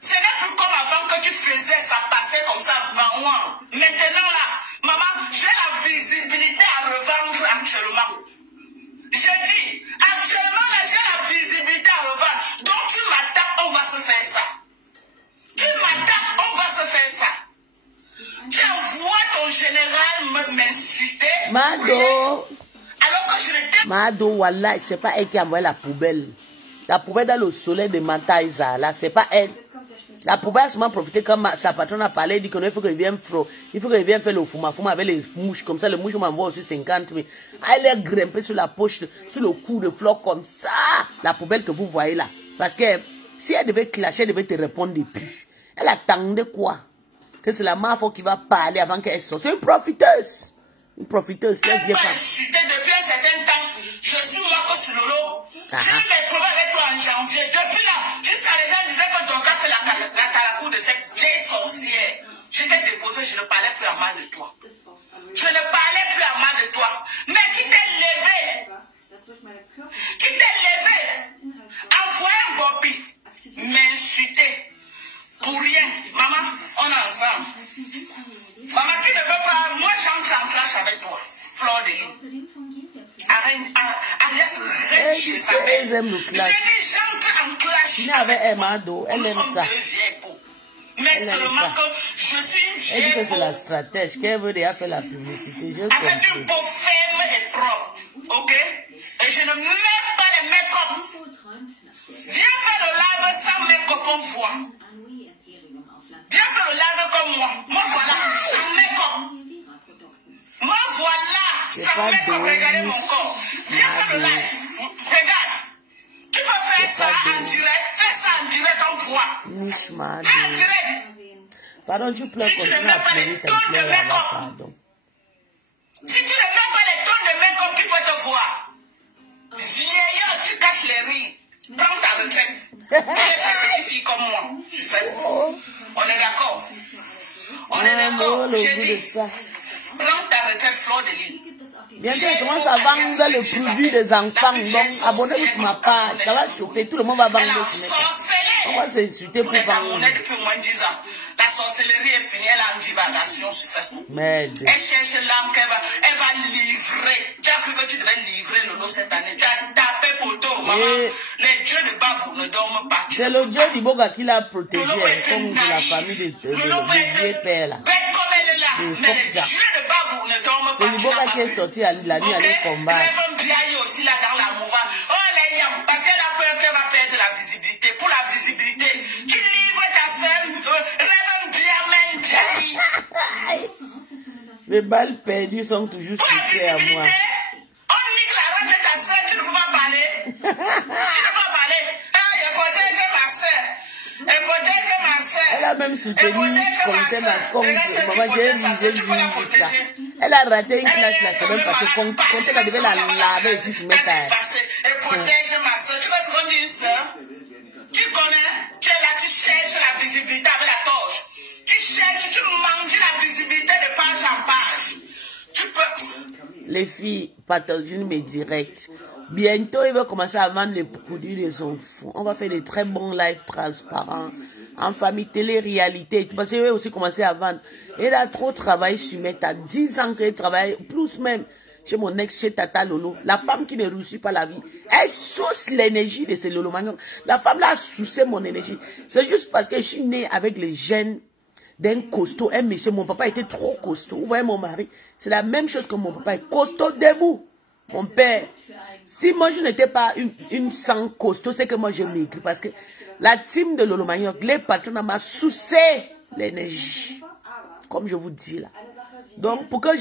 Ce n'est plus comme avant que tu faisais, ça passait comme ça, 20 ans. Maintenant là, maman, j'ai la visibilité à revendre actuellement. J'ai dit, actuellement là, j'ai la visibilité à revendre. Donc tu m'attaques, on va se faire ça. Tu m'attaques, on va se faire ça. Tu envoies ton général m'insulter. Mado. Alors que je ne t'ai pas. Mado, wallah, c'est pas elle qui a envoyé la poubelle. La poubelle dans le soleil de Mantaïza, là, c'est pas elle. La poubelle a souvent profité quand sa patronne a parlé, dit qu'il faut qu'il vienne faire le fuma avec les mouches, comme ça, les mouches m'envoient aussi 50 000. Elle est grimpée sur la poche, sur le cou de fleurs comme ça, la poubelle que vous voyez là. Parce que si elle devait clasher, elle devait te répondre depuis. Elle attendait quoi? Que c'est la mafia qui va parler avant qu'elle sorte. C'est une profiteuse. Une profiteuse, si elle vient pas. Depuis un certain temps, je suis moi que sur le lot. J'ai eu mes problèmes avec toi en janvier. Depuis là, jusqu'à les gens disaient que ton gars fait la caracou de cette vieille sorcière. Je t'ai déposé, je ne parlais plus à mal de toi. Je ne parlais plus à mal de toi. Mais tu t'es levé. Tu t'es levé. Envoyer un Bobby m'insulter. Pour rien. Maman, on est ensemble. Maman, tu ne veux pas. Moi, j'entre en clash avec toi. Fleur de Lys. Alias, chez sa mère. J'ai dit, j'entre en clash. Nous sommes deux vieilles peaux. Mais seulement que je suis une vieille peau. Elle dit que c'est la stratège, qu'elle veut déjà faire la publicité. Avec une peau ferme et propre. Ok? Et je ne mets pas les make-up. Viens faire le live sans make-up, on voit. Viens faire le live comme moi. Moi, voilà, sans make-up. Moi, voilà, sans make-up. Regardez mon corps. Viens faire le live. Regarde. Tu peux faire ça en direct. Fais ça en direct, on voit. Fais en direct. Pardon, tu pleures si tu ne mets pas les tons de make-up. Si tu ne mets pas les tons de make-up, qui peut te voir? Vieillard, tu caches les rires. Prends ta retraite. Tu es une petite fille comme moi. Tu fais. On est d'accord? On est d'accord? J'ai dit, prends ta retraite, Fleur de Lys. Bientôt, je commence à vendre le produit des enfants. Donc, abonnez-vous sur ma page. Ça va chauffer. Tout le monde va vendre ce mec. On va s'insulter pour vendre. Depuis moins de 10 ans. La sorcellerie est finie. Elle est en divagation sur Facebook. Merde. Elle cherche l'âme qu'elle va. Elle va livrer. Tu as cru que tu devais livrer Lolo cette année. Tu as tapé pour toi, maman. Les dieux de Babou ne dorment pas. C'est le dieu du Boga qui l'a protégé. Comme de la famille de vieux père là. Mais les dieux de Babou ne dorment pas. C'est le Boga qui est sorti la nuit aller combattre. Elle aussi là dans la mouvance. Oh les yams, parce qu'elle a peur qu'elle va perdre la visibilité. Pour la visibilité, tu livres ta sœur. Rêve bien. Les balles perdues sont toujours situées à moi. On nique la race de ta sœur, tu ne peux pas parler. Tu ne peux pas parler. Elle protège ma sœur. Elle protège ma sœur. Elle a même soutenu Contenance comme maman, j'ai lisé ça. Elle a raté une classe la semaine parce que Contenance devait la laver ici sur mes tailles. Elle protège ma sœur. Tu vois ce qu'on dit une sœur? Tu connais? Tu es là, tu cherches la visibilité avec la torche. Tu cherches, tu manges la visibilité de page en page. Tu peux... Les filles, Patogine me direct. Bientôt, il va commencer à vendre les produits des enfants. On va faire des très bons lives transparents. En famille, télé-réalité. Parce qu'il va aussi commencer à vendre. Elle a trop travaillé sur Meta. 10 ans qu'elle travaille, plus même. Chez mon ex, chez Tata Lolo. La femme qui ne réussit pas la vie. Elle souce l'énergie de ces Lolo Magnon. La femme là a soucé mon énergie. C'est juste parce que je suis née avec les gènes d'un costaud. Un monsieur, mon papa était trop costaud. Vous voyez mon mari? C'est la même chose que mon papa est costaud debout. Mon père. Si moi je n'étais pas une sang costaud, c'est que moi je maigris. Parce que la team de Lolo Magnon, les patrons m'a soucé l'énergie. Comme je vous dis là. Donc, pourquoi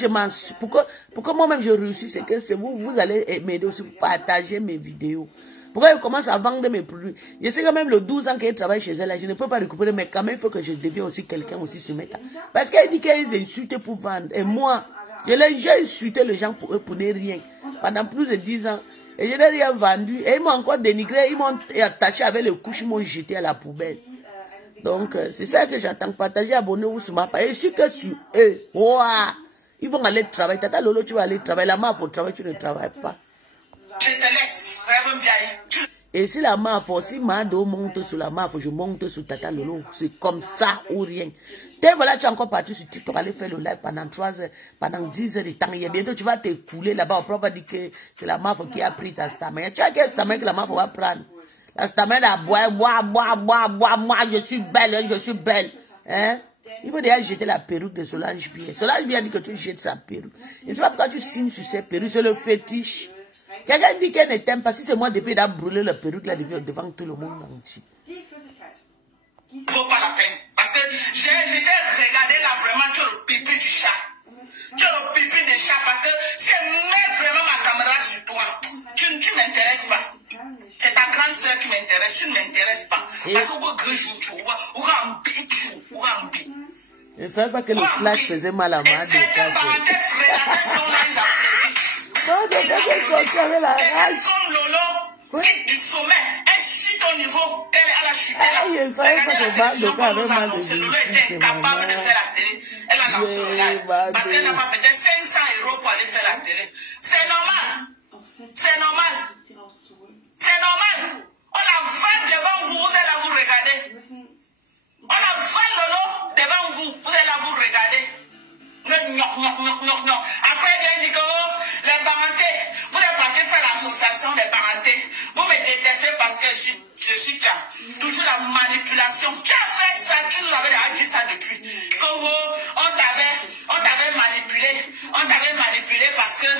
moi-même je réussis, c'est que c'est vous allez m'aider aussi pour partager mes vidéos. Pourquoi je commence à vendre mes produits? Je sais quand même le 12 ans qu'elle travaille chez elle, là, je ne peux pas récupérer, mais quand même, il faut que je devienne aussi quelqu'un aussi sur Meta. Parce qu'elle dit qu'elle insulte pour vendre. Et moi, j'ai insulté les gens pour eux pour ne rien. Pendant plus de 10 ans. Et je n'ai rien vendu. Et ils m'ont encore dénigré, ils m'ont attaché avec les couches, ils m'ont jeté à la poubelle. Donc, c'est ça que j'attends. Partager, abonnez-vous sur ma page. Et je suis que sur eux. Ouah, ils vont aller travailler. Tata Lolo, tu vas aller travailler. La MAF au travail, tu ne travailles pas. Je te laisse. Rêve bien. Et si la MAF, si Mado monte sur la MAF, je monte sur Tata Lolo. C'est comme ça ou rien. Voilà, tu es encore parti sur TikTok, aller faire le live pendant 3 heures, pendant 10 heures de temps. Et bientôt, tu vas t'écouler là-bas. On va dire que c'est la MAF qui a pris ta stamina. Tu as quel stamina que la MAF va prendre? La stamina, bois, moi, je suis belle, je suis belle. Hein? Il faut déjà jeter la perruque de Solange Bier. Solange Bier dit que tu jettes sa perruque. Je ne sais pas pourquoi tu signes sur ces perruques, c'est le fétiche. Quelqu'un dit qu'elle ne t'aime pas. Si c'est moi depuis d'avoir brûlé la perruque là devant tout le monde entier. Vaut pas la peine. Parce que j'ai regardé là vraiment, tu as le pipi du chat. Tu as le pipi du chat parce que si elle met vraiment ma caméra sur toi, tu ne m'intéresses pas. C'est ta grande soeur qui m'intéresse, tu ne m'intéresses pas. Parce que je ne savais pas que le flash faisait mal à ma et c'est un parenthèse frère, là, ils applaudissent. Non, quelqu'un sorti avec la rage. Comme Lolo, quitte du sommet, elle chute au niveau, elle a chuté là. Je ne savais pas que Bando avait mal de vie. Lolo était incapable de faire la télé. Elle a lancé le live. Parce qu'elle n'a pas peut-être 500 € pour aller faire la télé. C'est normal. C'est normal. C'est normal. On la vole devant vous, vous allez là vous regarder. On la vole Lolo devant vous, vous allez là vous regarder. Non. Après, il dit que les parentés, vous êtes parti faire l'association des parentés. Vous me détestez parce que je suis tcha. Toujours la manipulation. Tu as fait ça, tu nous avais déjà dit ça depuis. Comme on t'avait manipulé. On t'avait manipulé parce que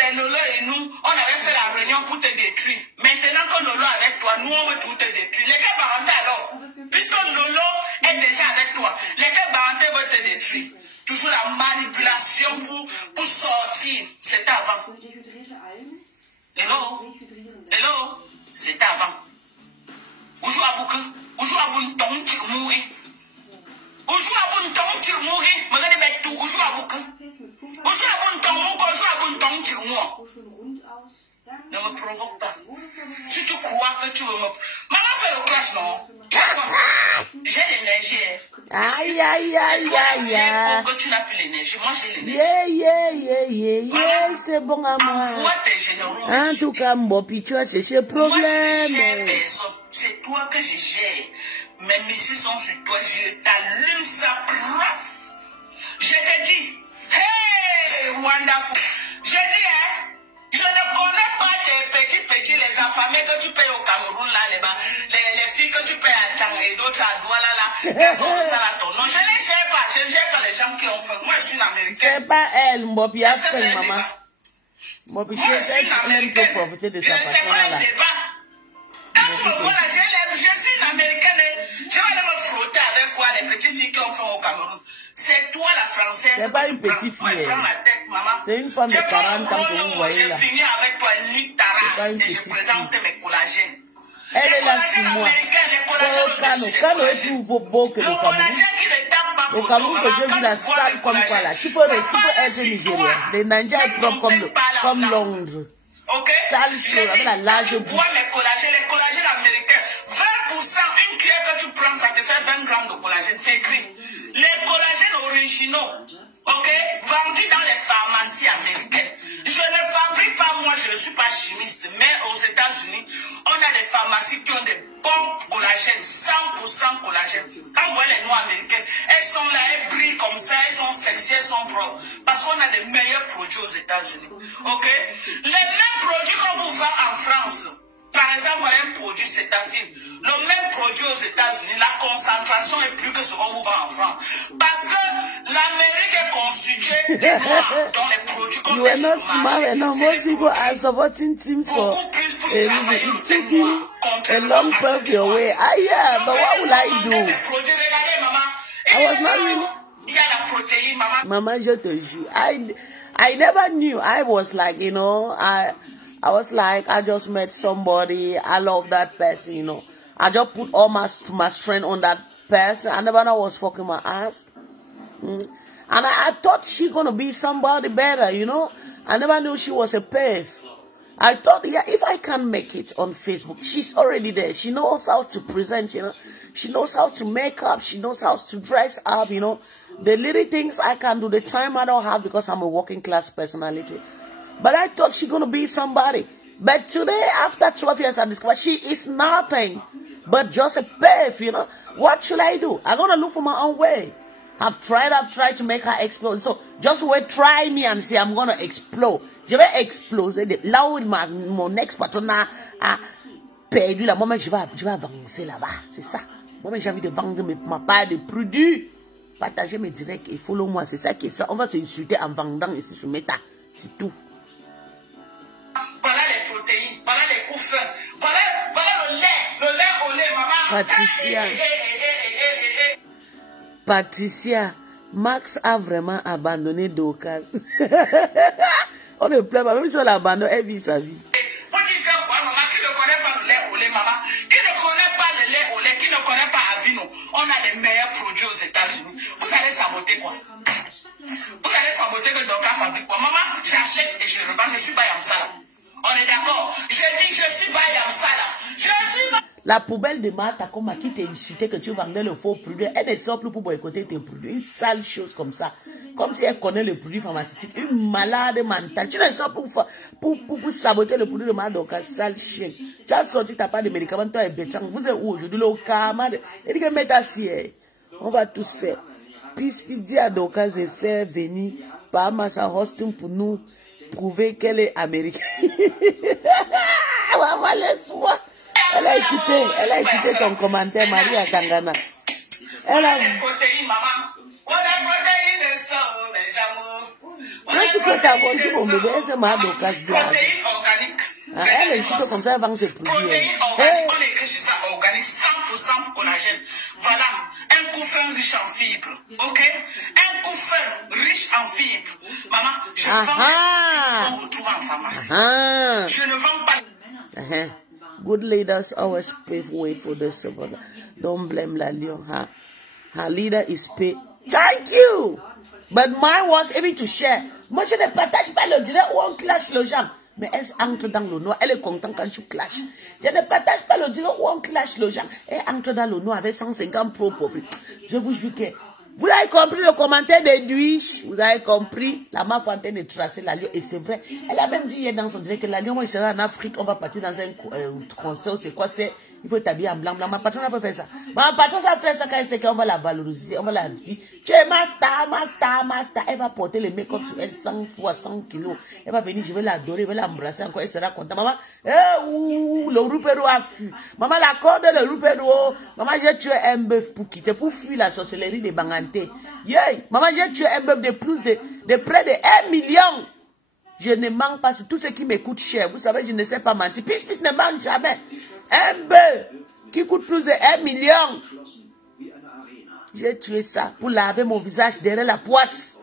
les Lolo et nous, on avait fait la réunion pour te détruire. Maintenant que Lolo est avec toi, nous on veut tout te détruire. Lesquels parentés alors? Puisque Lolo est déjà avec toi, lesquels parentés veulent te détruire? Toujours la manipulation pour sortir. C'était avant. Hello? C'était avant. Oujou abouke. Oujou aboun ton tir mourir. Oujou aboun ton tir mourir. Regardez bien tout. Oujou abouke. Oujou aboun ton mouko. Oujou aboun ton tir mourir. Ne me provoque pas. Si tu crois que tu veux me... Maman fait le clash, non? J'ai l'énergie. Aïe, aïe, aïe, aïe, aïe. Pour que tu n'as plus l'énergie. Moi, j'ai l'énergie. Yeah, c'est bon à moi. Envoie tes généraux. En tout cas, Mbopi, tu as cherché problème. Moi, je ne gère personne. C'est toi que je gère. Mes missiles sont sur toi. Je t'allume ça. Je te dis, hey, wonderful. Je dis, hein, je ne connais pas tes petits, les affamés que tu payes au Cameroun, là, les filles que tu payes à Tchang et d'autres à Douala, là, qui font ça là, non, je ne les gère pas. Je ne gère pas les gens qui ont fait. Moi, je suis une Américaine. C'est pas elle, Mbopi, a fait, maman. Mbopi, c'est elle, elle peut profiter de sa façon là. Quand tu me vois là, je suis une Américaine. Je vais aller me frotter avec quoi les petites filles qui ont fait au Cameroun. C'est toi la Française. C'est pas une petite fille. Prends la tête, maman. C'est une femme de 40 ans que vous voyez là. Je finis avec toi, nuit ta race, et je présente mes collagènes. Elle est là sur moi. Quand est plus beau que le Cameroun. Le Cameroun que je vis la salle comme quoi là. Tu peux être nigérien. Les Nigériens est propre comme Londres. Ok? Sale chaud avec la large bouche. Les collagènes américains. 20%, une cuillère que tu prends, ça te fait 20 grammes de collagène. C'est écrit. Les collagènes originaux, ok, vendus dans les pharmacies américaines. Je ne fabrique pas, moi, je ne suis pas chimiste, mais aux États-Unis, on a des pharmacies qui ont des bons collagènes, 100% collagène. Quand vous voyez les noix américaines, elles sont là, elles brillent comme ça, elles sont sexy, elles sont propres. Parce qu'on a des meilleurs produits aux États-Unis. Ok? Les mêmes produits qu'on vous vend en France. Par exemple, voilà un produit Cétafil. Le même produit aux États-Unis, la concentration est plus que ce qu'on vous vend en France. Parce que l'Amérique est constituée de noirs dans les produits qu'on met sur le marché. No, most people are supporting teams for a long path your way. Yeah, but what will I do? I was not really. Il y a la protéine, maman. Maman, je te jure. I never knew. I was like, you know, I was like, I just met somebody. I love that person, you know. I just put all my strength on that person. I never know I was fucking my ass. And I thought she gonna be somebody better, you know. I never knew she was a pave. I thought, yeah, if I can make it on Facebook, she's already there. She knows how to present, you know. She knows how to make up. She knows how to dress up, you know. The little things I can do, the time I don't have because I'm a working class personality. But I thought she's going to be somebody. But today, after 12 years, I discovered she is nothing but just a pave, you know. What should I do? I'm going to look for my own way. I've tried to make her explode. So just wait, try me and see, I'm going to explode. Je vais exploser. Là où mon ex-patron a perdu, la moment je vais avancer là-bas. C'est ça. Moi, j'ai envie de vendre ma part de produits. Partager mes directs et follow-moi. C'est ça qui est ça. On va s'insulter en vendant ici sur Meta. C'est tout. Voilà les protéines, voilà les coussins, voilà le lait au lait, maman. Patricia, Max a vraiment abandonné Dorcas. On ne pleure pas, même si on l'abandonne, elle vit sa vie. Vous dites que quoi, maman, qui ne connaît pas le lait au lait, maman, qui ne connaît pas le lait au lait, qui ne connaît pas Avino, on a les meilleurs produits aux États-Unis. Vous allez saboter quoi? Vous allez saboter que Dorcas fabrique quoi? Maman, j'achète et je revends, je suis pas Yamsala. On est d'accord? Je dis que je suis pas Yamsala. Je suis pas... La poubelle de Martha Koma qui t'a insulté que tu vendais le faux produit, elle ne sort plus pour boycotter tes produits. Une sale chose comme ça. Comme si elle connaît le produit pharmaceutique. Une malade mentale. Tu ne sors pour saboter le produit de Martha, sale chien. Tu as sorti ta part de médicaments, toi et Béchang. Vous êtes où aujourd'hui? Le karma. Elle dit que mettre assis. On va tous faire. Puis dit à Dorcas de faire venir par Massa Hosting pour nous prouver qu'elle est américaine. Maman, laisse-moi. Elle a écouté ton commentaire, Maria Kangana. Elle a... Quand tu peux t'avoir sur mon bébé, c'est ma Dorcas blague. Elle est juste comme ça, elle vend ses produits. On écrit sur ça, organique, 100% collagène. Voilà, un couffin riche en fibres, ok? Un couffin riche en fibres. Maman, je vends on retrouve en pharmacie. Je ne vends pas... Good leaders always pave way for the support. Don't blame la lion. Her leader is paid. Thank you! But mine was able to share. Moi, je ne partage pas le direct ou on clash le gens. Mais elle entre dans le noir. Elle est contente quand tu clashes. Je ne partage pas le dire où on clash les gens. Elle entre dans le noir avec 150 pro profils. Je vous jure que... Vous avez compris le commentaire d'Edwige. Vous avez compris. La meuf est en train de tracer la lion. Et c'est vrai. Elle a même dit hier dans son direct que la lion, moi, il sera en Afrique. On va partir dans un concert. C'est quoi? C'est... Il faut t'habiller en blanc. Ma patronne n'a pas fait ça. Ma patronne, ça fait ça quand elle sait qu'on va la valoriser. On va la dire. Tu es ma star, ma star, ma star. Elle va porter le make-up sur elle 100 fois 100 kilos. Elle va venir, je vais l'adorer, je vais l'embrasser encore. Elle sera contente. Maman, le roupero a fui. Maman, la corde, le roupero. Maman, j'ai tué un bœuf pour quitter, pour fuir la sorcellerie des Banganté. Yeah. Maman, j'ai tué un bœuf de plus de près de 1 million. Je ne manque pas sur tout ce qui me coûte cher. Vous savez, je ne sais pas mentir. Pis ne manque jamais. Un bœuf qui coûte plus de 1 million. J'ai tué ça pour laver mon visage derrière la poisse.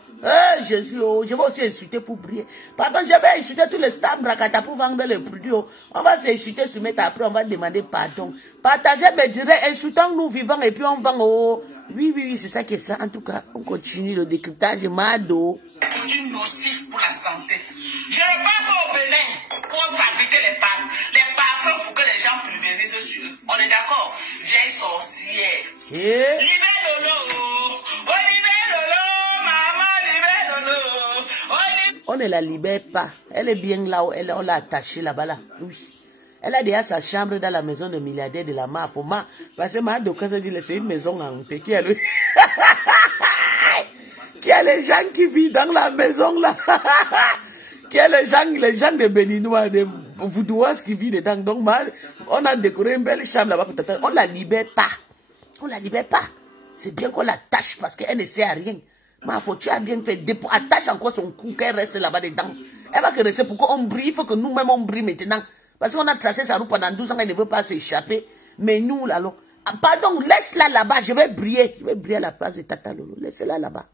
Jésus, oh, je vais aussi insulter pour briller. Pardon, je vais insulter tous les stars Brakata pour vendre les produits. Oh. On va s'insulter sur mettre après, on va demander pardon. Partagez mes directs, insultons nous vivants et puis on vend. Oh. Oui, c'est ça qui est ça. En tout cas, on continue le décryptage. Mado. C'est nocif pour la santé. Je ne vais pas au Bénin pour fabriquer les parfums pour que les gens préviennent sur eux. On est d'accord? Vieille sorcière. Libère Lolo. Oh, libère Lolo. Maman, libère Lolo. On ne la libère pas. Elle est bien là où on l'a attachée là-bas. Là. Oui. Elle a déjà sa chambre dans la maison de milliardaire de la MAF. Parce que ma docteur dit que c'est une maison en paix. Qui a les gens qui vivent dans la maison là. Qui a les gens de Béninois, de Voudouas qui vivent dedans. Donc, on a décoré une belle chambre là-bas. On ne la libère pas. On ne la libère pas. C'est bien qu'on l'attache parce qu'elle ne sert à rien. Ma faut tu as bien fait. Attache encore son cou qu'elle reste là-bas dedans. Elle va que rester pour qu'on brille. Il faut que nous-mêmes on brille maintenant. Parce qu'on a tracé sa route pendant 12 ans. Elle ne veut pas s'échapper. Mais nous, là, pardon, laisse-la là-bas. Je vais briller. Je vais briller à la place de Tata Lolo. Laisse-la là-bas.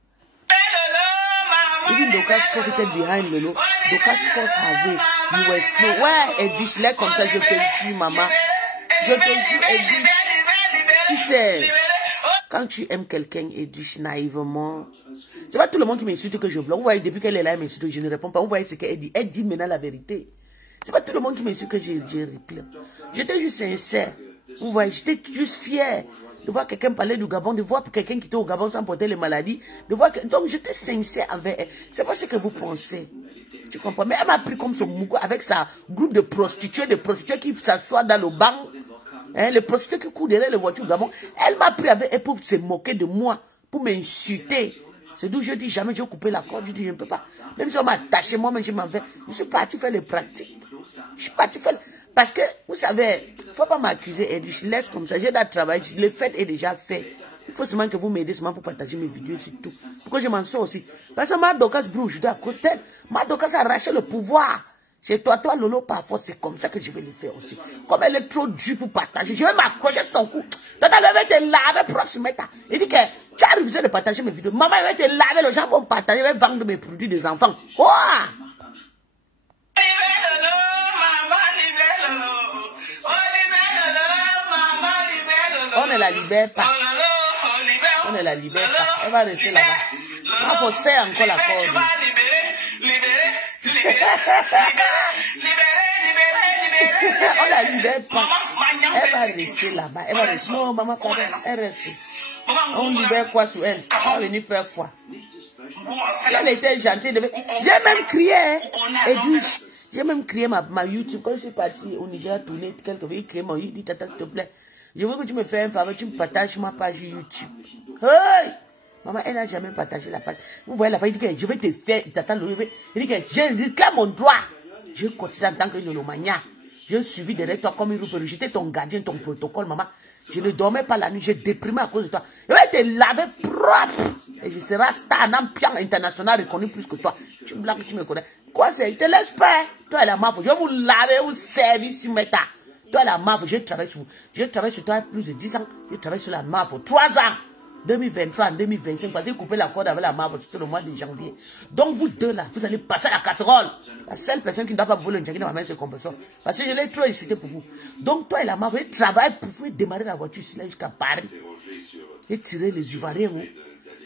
Even Dokas profited behind Lolo. Dokas forced her way. You were slow. Ouais, Edwige, là comme ça, je te jure, maman. Je te jure, Edwige. Tu sais, quand tu aimes quelqu'un, Edwige, naïvement, c'est pas tout le monde qui m'insulte que je bloque. Vous voyez, depuis qu'elle est là, elle m'insulte, je ne réponds pas. Vous voyez ce qu'elle dit. Elle dit maintenant la vérité. C'est pas tout le monde qui m'insulte que je réplique. J'étais juste sincère. Vous voyez, j'étais juste fier de voir quelqu'un parler du Gabon, de voir quelqu'un qui était au Gabon sans porter les maladies, de voir que... Donc j'étais sincère avec elle. C'est pas ce que vous pensez. Tu comprends? Mais elle m'a pris comme son mougo avec sa groupe de prostituées qui s'assoient dans le banc. Hein, les prostituées qui courent derrière les voitures au Gabon. Elle m'a pris avec elle pour se moquer de moi, pour m'insulter. C'est d'où je dis jamais, je vais couper la corde. Je dis je ne peux pas. Même si on m'a attaché, moi-même je m'en vais. Je suis parti faire les pratiques. Je suis parti faire... Parce que, vous savez, il ne faut pas m'accuser, Edwige, je laisse comme ça, j'ai déjà travaillé, le fait est déjà fait. Il faut seulement que vous m'aidez seulement pour partager mes vidéos, c'est tout. Pourquoi je m'en sors aussi? Parce que ma Dokas brûle, je dois à cause d'elle. Ma Dokas a arraché le pouvoir. Chez toi, Lolo, parfois, c'est comme ça que je vais le faire aussi. Comme elle est trop dure pour partager, je vais m'accrocher son cou. Tata, elle va te laver propre sur Meta. Il dit que tu as refusé de partager mes vidéos. Maman, elle va te laver, les gens vont partager, elle va vendre mes produits des enfants. Quoi? On ne la libère pas. On ne la libère pas. Elle va rester là-bas. On faut serrer encore la corde. On la libère pas. Elle va rester là-bas. Elle va rester. Non, maman, pardon. Elle reste. On libère quoi sur elle? On va venir faire quoi? Si elle était gentille, j'ai même crié. Edwige. J'ai même créé ma YouTube. Quand je suis parti au Nigeria tourner, quelqu'un veut créer mon YouTube. Dit, Tata, s'il te plaît. Je veux que tu me fasses un faveur, tu me partages ma page YouTube. Hey! Maman, elle n'a jamais partagé la page. Vous voyez la page, il dit que je vais te faire. Tata Lolo, il dit que je réclame mon droit. Je continue en tant que Nolomania. Je suis derrière toi comme une roupe. J'étais ton gardien, ton protocole, maman. Je ne dormais pas la nuit, j'ai déprimé à cause de toi. Je vais te laver propre. Et je serai star, un pion international reconnu plus que toi. Tu me blagues, tu me connais. Quoi c'est? Je te laisse pas. Toi et la mafia, je vais vous laver, vous servir sur Meta. Toi et la mafia, je travaille sur vous. Je travaille sur toi plus de 10 ans. Je travaille sur la mafia 3 ans. 2023 en 2025, parce que j'ai coupé la corde avec la mafia, c'était le mois de janvier. Donc vous deux là, vous allez passer à la casserole. La seule personne qui ne doit pas voler le jacket dans ma main, c'est Compression. Parce que je l'ai trop insulté pour vous. Donc toi et la mafia, vous travaillez pour vous démarrer la voiture ici là jusqu'à Paris. Et tirer les Ivoiriens,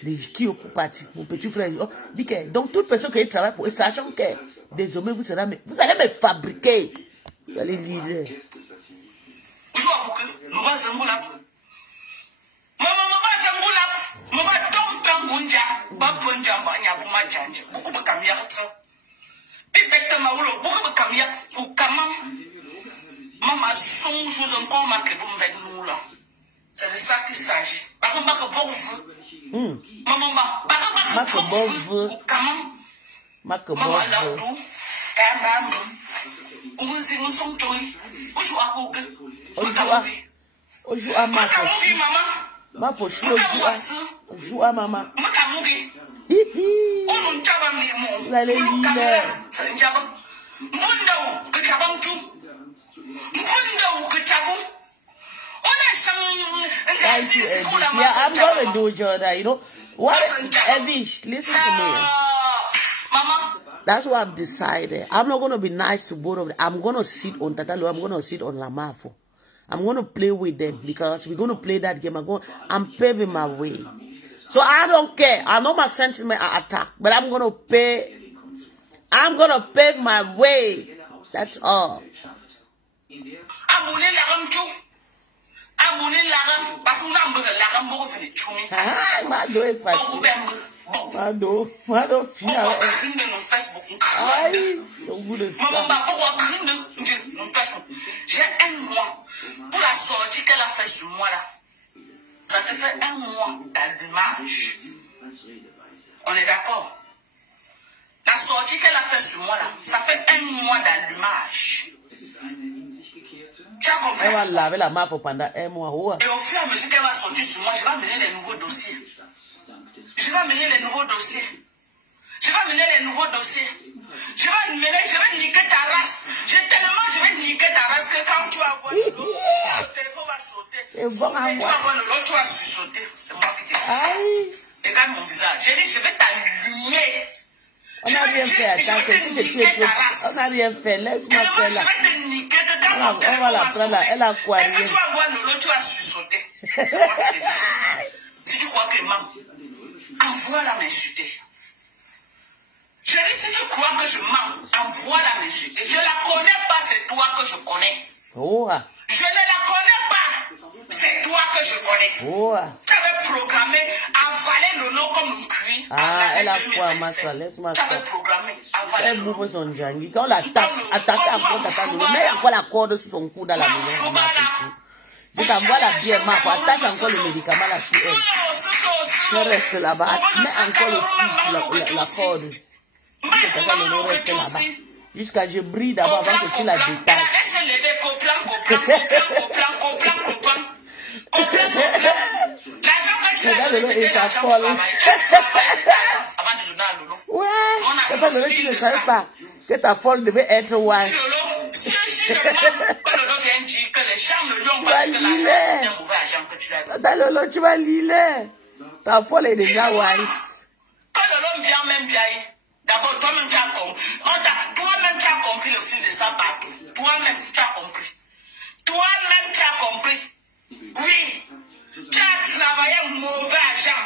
les qui ont parti. Mon petit frère, oh, dit que, donc toute personne qui travaille pour eux, sachant que Désormais, vous allez me fabriquer. Vous allez lire. Maman, son jour encore ma que vous me faites nous là. C'est de ça qu'il s'agit. Par contre, maman, maman, I'm going to do Jordan, you know. What? Evish, listen to me. Mama. That's what I've decided. I'm not going to be nice to both of them. I'm going to sit on Tatalo. I'm going to sit on Lamafo. I'm going to play with them because we're going to play that game. I'm paving my way. So I don't care. I know my sentiments are attacked, but I'm going to pay. I'm going to pave my way. That's all. J'ai un mois pour la sortie qu'elle a fait sur moi là. Ça te fait un mois d'allumage. On est d'accord? La sortie qu'elle a fait sur moi là, ça fait un mois d'allumage. Tu as compris? Elle va laver la main pendant un mois. Ouais. Et au fur et à mesure qu'elle va sortir sur moi, je vais amener les nouveaux dossiers. Je vais amener les nouveaux dossiers. Je vais amener les nouveaux dossiers. Je vais niquer ta race. Je vais niquer ta race que quand tu vas voir le téléphone va sauter. C'est bon à moi. Tu vas voir l'autre, tu vas sauter. C'est moi qui te dis. Regarde mon visage. J'ai dit, je vais t'allumer. On n'a rien fait, attends, on n'a rien fait, laisse-moi faire là. Je vais te niquer que quand On va la prendre là, elle a quoi rien. Et que tu vas voir l'autre, tu vas sauter. C'est moi qui te dis. Si tu crois que maman, envoie-la m'insulter. Je dis, si tu crois que je mens, envoie-la m'insulter. Je ne la connais pas, c'est toi que je connais. Oh. Je ne la connais pas, c'est toi que je connais. Oh. Tu avais programmé avaler Lolo comme un cuit. Ah, elle a quoi, ma soeur, laisse-moi faire. Tu avais programmé avaler Elle bouffe son jangi. Quand on l'attache, attache encore Tata Lolo, mets encore la corde sur son cou dans la maison. Je t'envoie la bière, ma foi, attache encore le médicament là sur elle. Je reste là-bas, mets encore la corde. Tata Lolo reste là-bas. Jusqu'à je brille d'abord avant que tu la détaches. Tata Lolo est sa folle. Ouais, Tata Lolo, tu ne savais pas que ta folle devait être wife. Tu vas lire. Tata Lolo, tu vas lire. Ta folle est déjà wife. D'abord, toi-même, tu as compris le fil de ça partout. Toi-même, tu as compris. Toi-même, tu as compris. Oui. Tu as travaillé mauvais argent.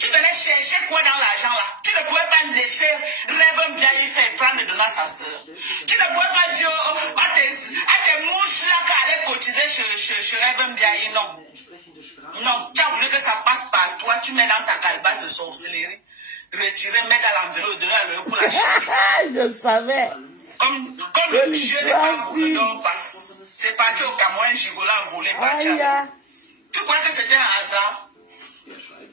Tu venais chercher quoi dans l'argent là? Tu ne pouvais pas laisser Rêve bien lui faire prendre de donner à sa soeur. Tu ne pouvais pas dire à tes mouches là qu'elle allait cotiser chez Rêve bien. Non. Non. Tu as voulu que ça passe par toi. Tu mets dans ta calebasse de sorcellerie. Retirer, mettre à l'enveloppe, donner à l'heure pour la chier. Je savais. Comme le Dieu n'est pas vous ne dort pas. C'est parti au Cameroun, Gigola volé par Tchad. Tu crois que c'était un hasard?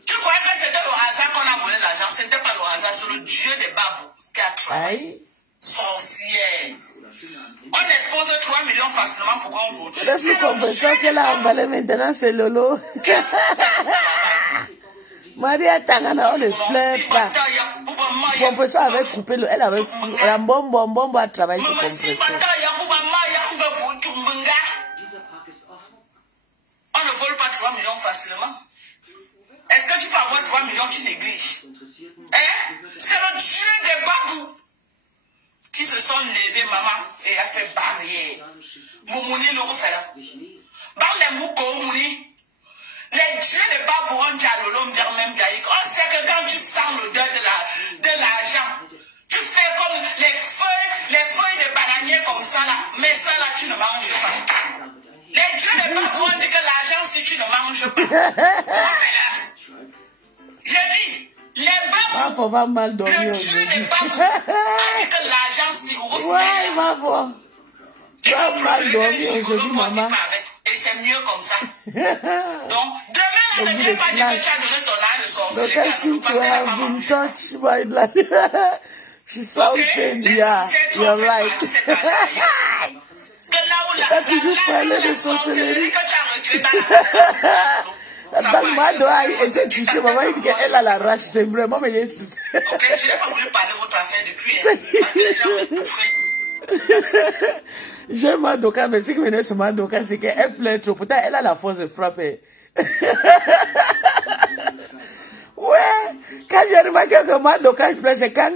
Tu crois que c'était le hasard qu'on a volé l'argent? Ce n'était pas le hasard, c'est le Dieu des babous qui a travaillé. Sorcière. On expose 3 millions facilement pour qu'on vole. C'est le compresseur qu'elle a emballé maintenant, c'est Lolo. Maria Tangana, on ne pleure pas. Le compresseur avait coupé, elle avait fou. La bombe a travaillé sur le compresseur. On ne vole pas 3 millions facilement. Est-ce que tu peux avoir 3 millions, tu négliges? Hein? C'est le Dieu des babous qui se sont levés, maman, et a fait barrière. Moumouni le refait là. Dans les mouko, mouni. Les dieux de Babou ont dit à Lolo, on sait que quand tu sens l'odeur de l'argent, Tu fais comme les feuilles de bananier comme ça là. Mais ça là, tu ne manges pas. Les dieux ne pas bon dire que l'argent si tu ne manges pas. Je dis, les babous, faut pas mal dormir le dieu n'est pas bon dire que l'argent si vous faites. Ouais, maman. Tu vas mal dormir aujourd'hui, maman. Et c'est mieux comme ça. Donc, demain, ne viens pas dire que tu as donné ton âme de sorcellerie. Look, you have been touched by that. She's something, yeah, you're right. T'as toujours parlé de sorcellerie. Dans ma doigt était touchée, maman, il dit qu'elle a la rage. C'est vraiment, mais il est ok, je n'ai pas voulu parler de votre affaire depuis, parce que les gens me touffent. J'aime Madoka, mais ce qui venait sur Madoka, c'est qu'elle plaît trop. Pourtant, elle a la force de frapper. Ouais, quand j'ai remarqué que Madoka, je plaît, c'est quand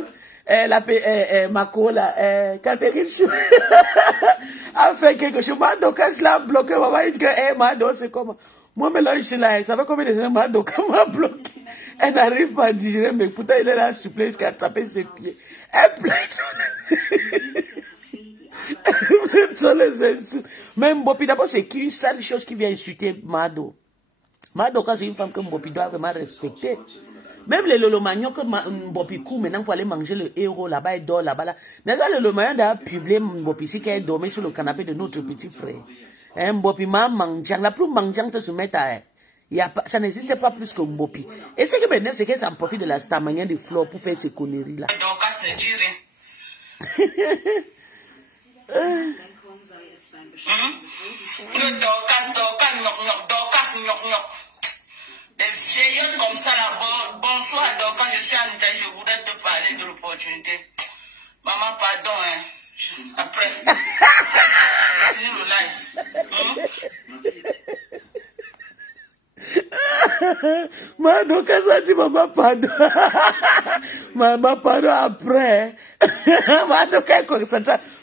Mako, là, Catherine Chou, a fait quelque chose. Madoka, je l'ai bloqué. Maman, il dit que, Madoka, c'est comment? Moi, là, je suis là, ça fait combien de temps Madoka m'a bloqué? Elle n'arrive pas à digérer, mais pourtant, il est là, souple, jusqu'à attraper ses pieds. Elle plaît trop. Les insultes. Même Mbopi, d'abord, c'est une seule chose qui vient insulter Mado. Madoka, c'est une femme que Mbopi doit vraiment respecter. Même les Lolomagnon que Mbopi court maintenant pour aller manger le héros là-bas, il dort là-bas. Là. N'est-ce le Lolomagnon d'avoir publié Mbopi ici qu'elle dormait sur le canapé de notre petit frère. Mbopi m'a mangé. La plus mangeante de se mettre à ça n'existe pas plus que Mbopi. Et ce qui m'énerve, c'est qu'elle s'en profite de la stamania de Flore pour faire ces conneries là. Le Dorcas, des vieillottes comme ça là. Bonsoir Dorcas, je suis en Italie, je voudrais te parler de l'opportunité. Maman, pardon, hein. Après, fini le live. Madoka, ça dit maman, pardon. Maman, pardon après. Madoka,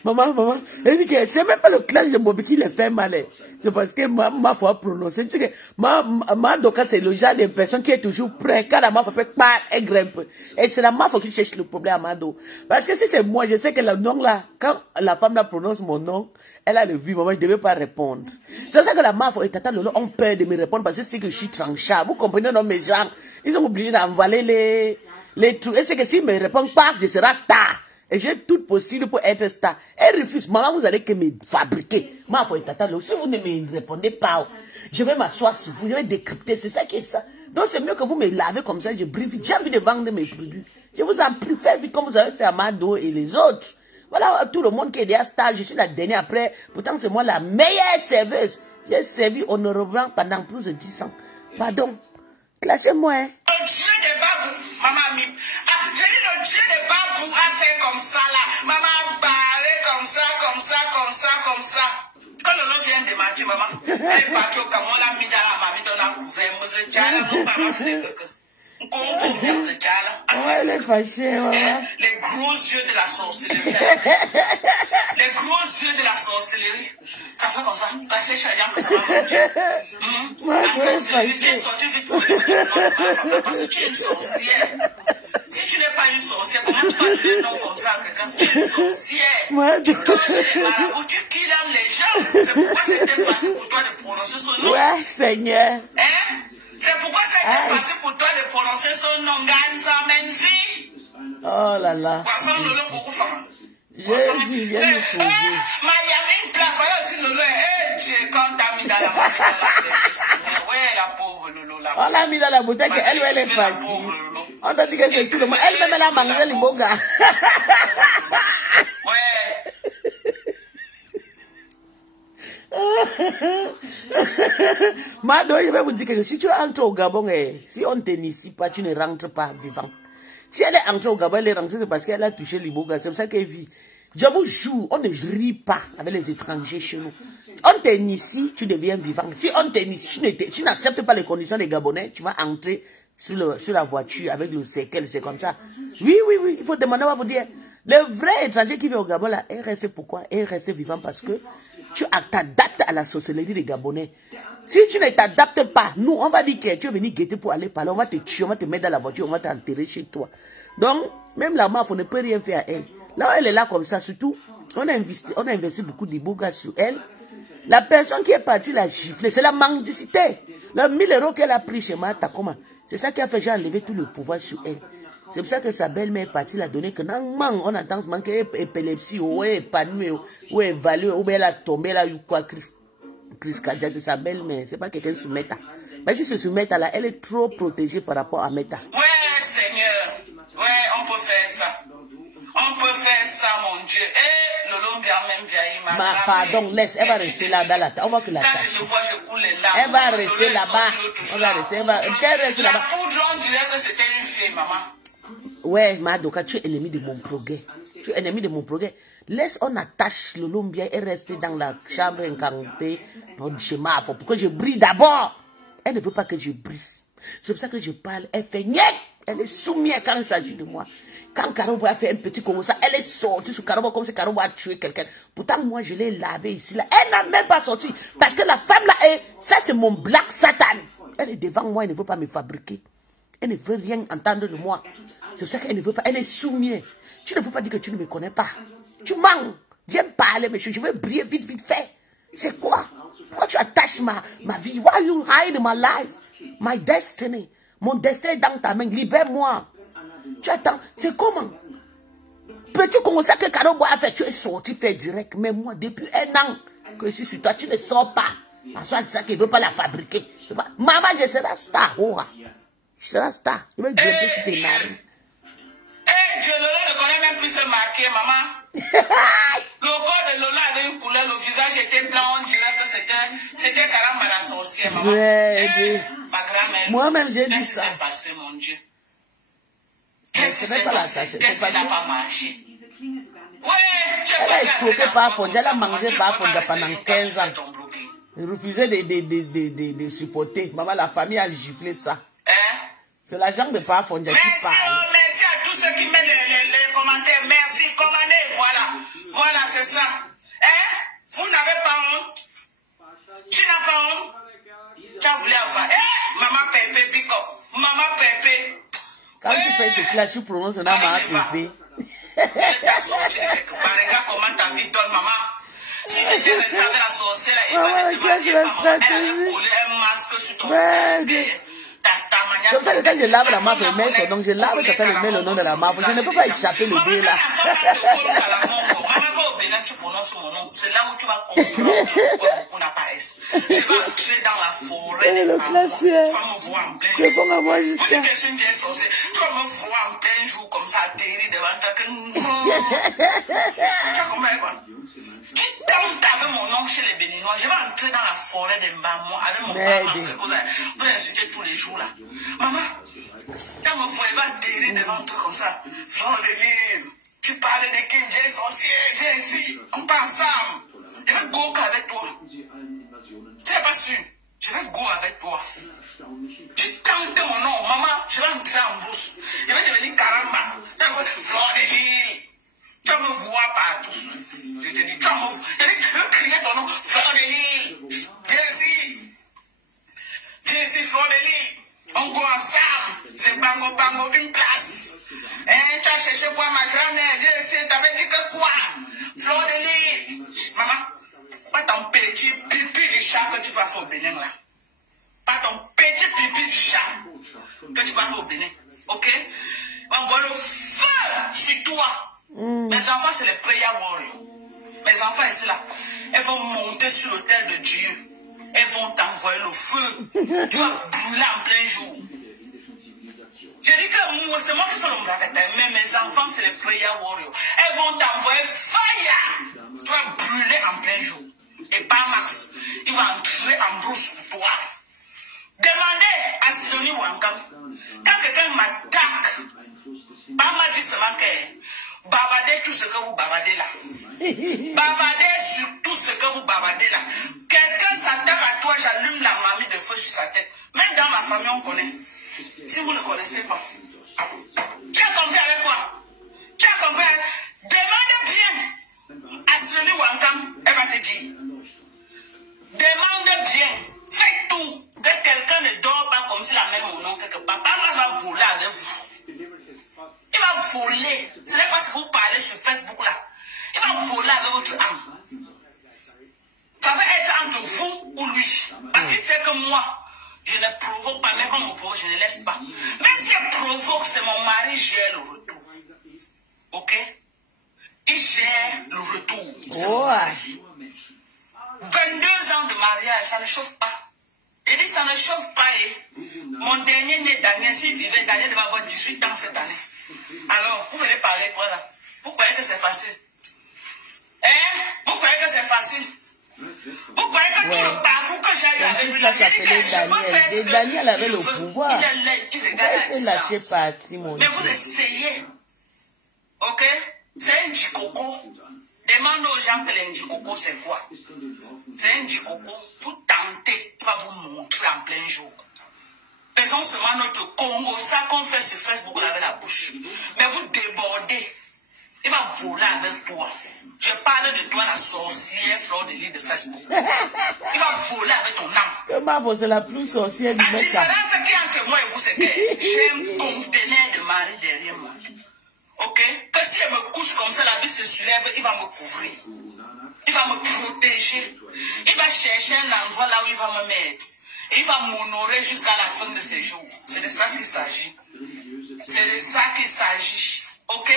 maman, elle dit que c'est même pas le clash de Mbopi qui le fait mal. C'est parce que maman, faut prononcer. Tu sais que Madoka, c'est le genre de personne qui est toujours prêt. Quand la maman fait pas, elle grimpe. Et c'est la maman qui cherche le problème à Mado. Parce que si c'est moi, je sais que le nom là, quand la femme là prononce mon nom, elle a le vu, maman, je ne devais pas répondre. C'est ça que la mafia et Tata Lolo ont peur de me répondre parce que c'est que je suis tranchard. Vous comprenez, non, mes gens, ils sont obligés d'envaler les trucs. Et c'est que s'ils ne me répondent pas, je serai star. Et j'ai tout possible pour être star. Elle refuse. Maman, vous allez que me fabriquer. Mafia et Tata Lolo, si vous ne me répondez pas, je vais m'asseoir sur vous, je vais décrypter. C'est ça qui est ça. Donc c'est mieux que vous me lavez comme ça, je brille vite. J'ai envie de vendre mes produits. Je vous en prie, faites vite comme vous avez fait à Mado et les autres. Voilà tout le monde qui est déjà star, je suis la dernière après. Pourtant, c'est moi la meilleure serveuse. J'ai servi honorablement pendant plus de 10 ans. Pardon. Clashez-moi, hein. Le dieu des babous, maman Mim. Ah, je dis le dieu des babous a fait comme ça là. Maman barré comme ça, comme ça, comme ça, comme ça. Quand le nom vient de Mathieu, maman, elle est partie au Cameroun, la mis dans la mamie dans la couvert. Moi, je dis, mon papa fait quelque chose. Ouais, elle est fâchée, maman. Les gros yeux de la sorcellerie. Les gros yeux de la sorcellerie. Ça fait comme ça. Ça cherche à dire que ça va manger. La sorcellerie, tu es sortie vite pour le parce que tu es une sorcière. Si tu n'es pas une sorcière, comment tu vas donner un nom comme ça à quelqu'un? Tu es une sorcière. Tu coches les marabouts, tu kidnappes les gens. C'est pourquoi c'était facile pour toi de prononcer son nom. Ouais, Seigneur. Hein? C'est pourquoi c'était facile pour toi de prononcer son nom, Ganza Menzi. Oh là là. Jésus vient nous sauver. Miami, voilà aussi Lolo. Dieu, quand t'as mis dans la mamie dans la service. Ouais, la pauvre Lolo là. On l'a mis dans la bouteille, elle est facile. On t'a dit que c'est tout le monde. Elle-même, elle a mangé les beaux gars. Ouais. Mado, je vais vous dire que si tu entres au Gabon, si on ne t'initie pas, tu ne rentres pas vivant. Si elle est entrée au Gabon, elle est rentrée, c'est parce qu'elle a touché l'Iboga. C'est pour ça qu'elle vit. Je vous jure, on ne rit pas avec les étrangers chez nous. On t'initie, tu deviens vivant. Si on t'initie, tu n'acceptes pas les conditions des Gabonais, tu vas entrer sur la voiture avec le séquel, c'est comme ça. Oui, il faut demander, on va vous dire. Le vrai étranger qui vient au Gabon, là, est resté pourquoi? Est resté vivant parce que tu t'adaptes à la sorcellerie des Gabonais. Si tu ne t'adaptes pas, nous, on va dire que tu es venu guetter pour aller parler, on va te tuer, on va te mettre dans la voiture, on va t'enterrer chez toi. Donc, même la meuf, on ne peut rien faire à elle. Là, elle est là comme ça, surtout, on a investi beaucoup de beaux gars sur elle. La personne qui est partie l'a giflé, c'est la mendicité. Le 1000 € qu'elle a pris chez Martha Kouma, c'est ça qui a fait j'ai enlevé tout le pouvoir sur elle. C'est pour ça que sa belle-mère est partie, l'a donné que non, on a tendance à manquer épilepsie, ou épanouie, ou évaluée, ou bien elle a tombé, elle a eu quoi, crise cardiaque, c'est sa belle-mère, c'est pas quelqu'un sur Meta. Mais si c'est sur Meta là, elle est trop protégée par rapport à Meta. Ouais, Seigneur, ouais, on peut faire ça. On peut faire ça, mon Dieu. Et Lolo bien même vieilli, pardon, laisse, elle va rester là dans la table. On va que la tâche. Quand je te vois, je coule les larmes. Elle va rester là-bas. On va rester, elle va rester là-bas. La poudre, on dirait que c'était une fille, maman. Ouais, Madoka, tu es ennemi de mon progrès. Tu es ennemi de mon progrès. Laisse, on attache le Lombia et rester dans la chambre incantée chez Mafo pour que je brille d'abord. Elle ne veut pas que je brille. C'est pour ça que je parle. Elle fait niet. Elle est soumise quand il s'agit de moi. Quand Karobo a fait un petit comme ça, elle est sortie sur Karobo comme si Karobo a tué quelqu'un. Pourtant, moi, je l'ai lavé ici, là. Elle n'a même pas sorti. Parce que la femme, là, ça, c'est mon Black Satan. Elle est devant moi, elle ne veut pas me fabriquer. Elle ne veut rien entendre de moi. C'est pour ça qu'elle ne veut pas. Elle est soumise. Tu ne peux pas dire que tu ne me connais pas. Tu mens. Viens parler, monsieur. Je veux briller vite, vite fait. C'est quoi? Pourquoi tu attaches ma vie? Why you hide my life? My destiny. Mon destin est dans ta main. Libère-moi. Tu attends. C'est comment? Petit comme ça que Karobo a fait, tu es sorti faire direct. Mais moi, depuis 1 an que je suis sur toi, tu ne sors pas. En soit de ça qu'il ne veut pas la fabriquer. Maman, je serai star. Oh, je serai star. Je vais grimper sur tes narines. Dieu, Lola ne connaît même plus se marquer, maman. Le corps de Lola avait une couleur, le visage était blanc, on dirait que c'était carrément la sorcière, maman. Ma grand-mère. Moi-même, j'ai dit ça. Qu'est-ce qui s'est passé, mon Dieu? Qu'est-ce qui s'est passé? Qu'est-ce qui n'a pas marché? Ouais, tu es pas exploité par Fonda, elle a mangé par Fonda pendant 15 ans. Il refusait de supporter. Maman, la famille a giflé ça. C'est la jambe de par Fonda qui parle. Merci à tous ceux qui mettent les commentaires. Merci, commandez, voilà. Voilà, c'est ça. Vous n'avez pas honte? Tu n'as pas honte? Tu as voulu avoir. Maman Pépé, Bico. Maman Pépé. Quand tu fais tes clashs, tu prononces un nom à Pépé. Je t'ai sorti de quelque part. Regarde comment ta vie donne, maman. Si tu étais resté avec la sorcière, elle va te marier par maman. Elle avait collé un masque sur ton visage. Comme ça, quand je lave la mafia, je mets son nom. Je lave, je le mets le nom de la mafia. Je ne peux pas échapper le dé là. C'est là où tu vas comprendre qu'on n'a pas S. Je vais entrer dans la forêt. Le classier. Tu vas me voir en plein jour. C'est bon à moi jusqu'à. Tu vas me voir en plein jour comme ça, atterri devant ta queue. Tu as compris quoi? Quitte avec mon nom chez les Béninois, je vais entrer dans la forêt de Mbamou avec mon papa, vous insulter tous les jours là. Maman, quand me voyez va atterrir devant toi comme ça, fleur de lune, tu parlais de qui? Viens sorcier, viens ici, on part ensemble. Je vais go avec toi. Tu n'es pas sûr? Je vais go avec toi. Tu tentes mon nom, maman, je vais entrer en brousse. Je vais devenir caramba. Fleur de lune. Tu vas me voir partout. Je te dis, tu vas me voir. Je vais crier ton nom, fleur de lune. Viens ici. Viens ici, fleur de lune. On go ensemble. C'est bango bango, une place. Tu as cherché quoi, ma grand-mère? Viens ici, t'avais dit que quoi? Fleur de lune. Maman, pas ton petit pipi du chat que tu vas faire au Bénin là. Pas ton petit pipi du chat que tu vas faire au Bénin. Ok? On voit le feu sur toi. Mes enfants, c'est les prayer warriors. Mes enfants, ici là, elles vont monter sur l'autel de Dieu. Elles vont t'envoyer le feu. Tu vas brûler en plein jour. Je dis que moi, c'est moi qui fais le miracle, mais mes enfants, c'est les prayer warriors. Elles vont t'envoyer fire. Tu vas brûler en plein jour. Et pas Max, il va entrer en brousse pour toi. Demandez à Sidonie Wankam. Quand quelqu'un m'attaque, pas m'a dit seulement que bavardez tout ce que vous bavardez là. Bavardez sur tout ce que vous bavardez là. Quelqu'un s'attaque à toi, j'allume la mamie de feu sur sa tête. Même dans ma famille, on connaît. Si vous ne connaissez pas. Tu as compris avec quoi? Tu as compris? Demande bien à Sidonie Wankam, elle va te dire. Demande bien. Faites tout. Que quelqu'un ne dort pas comme s'il a même mon nom quelque part. Papa va voler avec vous. Il va n'est-ce pas? Mais si elle provoque, c'est mon mari gère le retour. Ok? Il gère le retour. Ouais. 22 ans de mariage, ça ne chauffe pas. Il dit ça ne chauffe pas. Mon dernier né, Daniel, s'il vivait, Daniel va avoir 18 ans cette année. Alors, vous voulez parler quoi là? Vous croyez que c'est facile? Hein? Vous croyez que c'est facile? Vous croyez que tout le parcours que j'ai eu avec lui, Daniel, Daniel avait le pouvoir. Il s'est lâché parti, mon Dieu. Mais vous essayez. Ok? C'est un djikoko. Demande aux gens que l'indjikoko c'est quoi? C'est un djikoko. Vous tentez, il va vous montrer en plein jour. Faisons seulement notre Congo, ça qu'on fait sur Facebook avec la bouche. Mais vous débordez. Il va voler avec toi. Je parle de toi, la sorcière fleur de l'île de Facebook. Il va voler avec ton âme. Comment c'est la plus sorcière du monde? monde? La différence qui est entre moi et vous, c'est que j'ai un conteneur de mari derrière moi. Ok? Que si elle me couche comme ça, la vie se soulève, il va me couvrir. Il va me protéger. Il va chercher un endroit là où il va me mettre. Et il va m'honorer jusqu'à la fin de ses jours. C'est de ça qu'il s'agit. C'est de ça qu'il s'agit. Ok?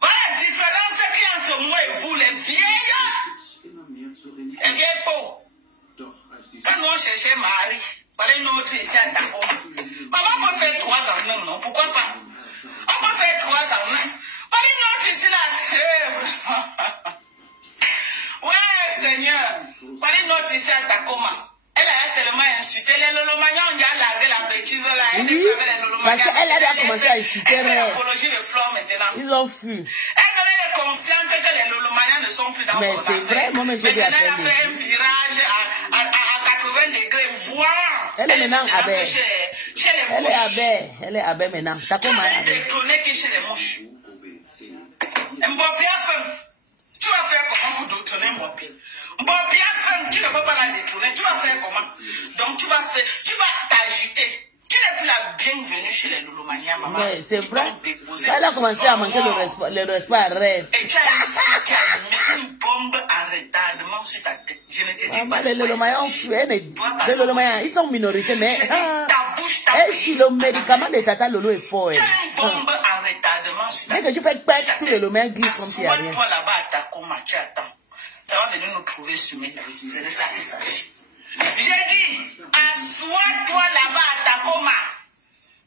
Voilà la différence qu'il y a entre moi et vous, les vieilles. Les vieilles peaux. Quand nous cherchons Marie, voilà une autre ici à Tako. Maman peut faire 3 ans, non? Pourquoi pas? On peut faire 3 ans, non? Voilà une autre ici là. Ouais, Seigneur. Voilà une autre ici à Takoma. Elle a tellement insulté les Lolomagnan, on a largué la bêtise là. Oui, parce qu'elle a commencé à insulter. Elle fait l'apologie de flore maintenant. Ils ont fui. Elle est consciente que les Lolomagnan ne sont plus dans son affaire. Mais c'est vrai, moi, je l'ai appelé. Elle a fait un virage à 80 degrés. Voilà. Elle est maintenant à baie. Chez les Elle est à baie. Elle est à baie maintenant. T'as comment elle est détonné qui chez les mouches. Mbopi a faim. Tu vas faire comment pour détonner Mbopi? Mbopi a faim, tu ne peux pas la détourner. Tu vas faire comment? Donc tu vas t'agiter. Tu n'es plus la bienvenue chez les Lolomagnan, maman. Mais c'est vrai. Elle a commencé à manquer le respect à rêve. Et tu as une fille qui a mis une bombe à retardement sur ta tête. Je ne te dis pas. Les Lolomagnan ont fui. Les Lolomagnan, ils sont minorités, mais si le médicament de Tata Lolo est fort. Tu as une bombe à retardement sur ta tête. Mais que je fais perdre tous les Lolomagnan glissent comme s'il n'y a rien. Toi là-bas à Takoma, tu attends. Ça va venir nous trouver sur Méta. C'est de ça qu'il s'agit. J'ai dit, assois-toi là-bas à Takoma.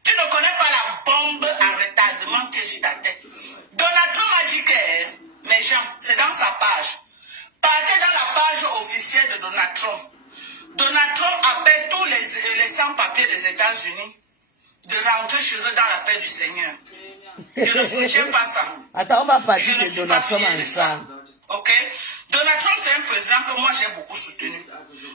Tu ne connais pas la bombe à retardement qui est sur ta tête. Donald Trump a dit que, mes gens, c'est dans sa page. Partez dans la page officielle de Donald Trump. Donald Trump appelle tous les sans-papiers des États-Unis de rentrer chez eux dans la paix du Seigneur. Je ne soutiens pas ça. Attends, on va partir de Donald Trump ensemble. Ok? Donald Trump, c'est un président que moi j'ai beaucoup soutenu.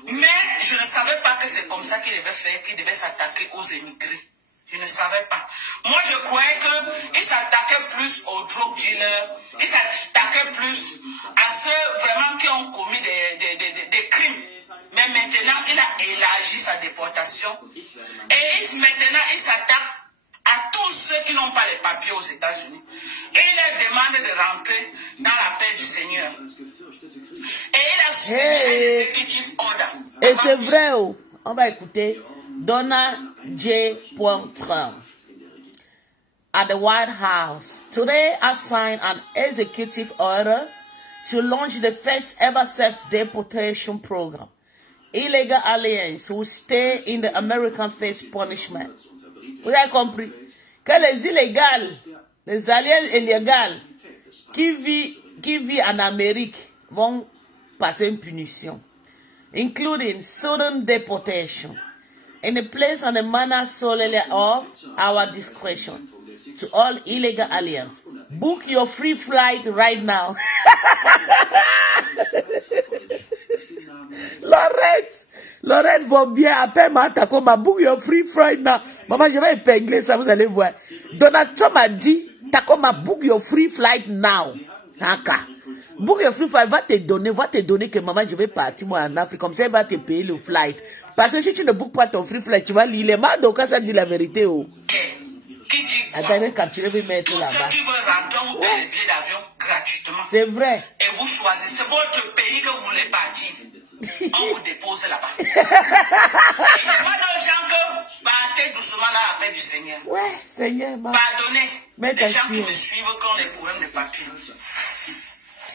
Mais je ne savais pas que c'est comme ça qu'il devait faire, qu'il devait s'attaquer aux émigrés. Je ne savais pas. Moi, je croyais qu'il s'attaquait plus aux drug dealers, il s'attaquait plus à ceux vraiment qui ont commis des crimes. Mais maintenant, il a élargi sa déportation. Et maintenant, il s'attaque à tous ceux qui n'ont pas les papiers aux États-Unis. Et il leur demande de rentrer dans la paix du Seigneur. Et il a signé un executive order. Et c'est vrai, on va écouter Donald J. Trump at the White House. Today, I signed an executive order to launch the first ever self-deportation program. Illegal aliens will stay in the American face punishment. Vous avez compris que les illégaux, les aliens illégaux qui vivent en Amérique vont passer une punition, including sudden deportation, in a place and a manner solely of our discretion. To all illegal aliens, book your free flight right now. Lorette va bien, appelle-moi Takoma, book your free flight now. Maman, je vais épingler ça, vous allez voir. Donald Trump a dit, Takoma, book your free flight now. Haka. Book your free flight, va te donner que maman, je vais partir moi en Afrique, comme ça, elle va te payer le flight. Parce que si tu ne bookes pas ton free flight, tu vas lire les mains, donc ça dit la vérité. Oh. Attends, quand tu veux mettre là-bas. Tous ceux qui veulent rentrer, vous payez le billet d'avion gratuitement. C'est vrai. Et vous choisissez votre pays que vous voulez partir. On vous dépose là-bas. Il demande aux gens que partez partez doucement dans la paix du Seigneur. Ouais, Seigneur. Pardonnez les gens qui me suivent quand les problèmes de papier.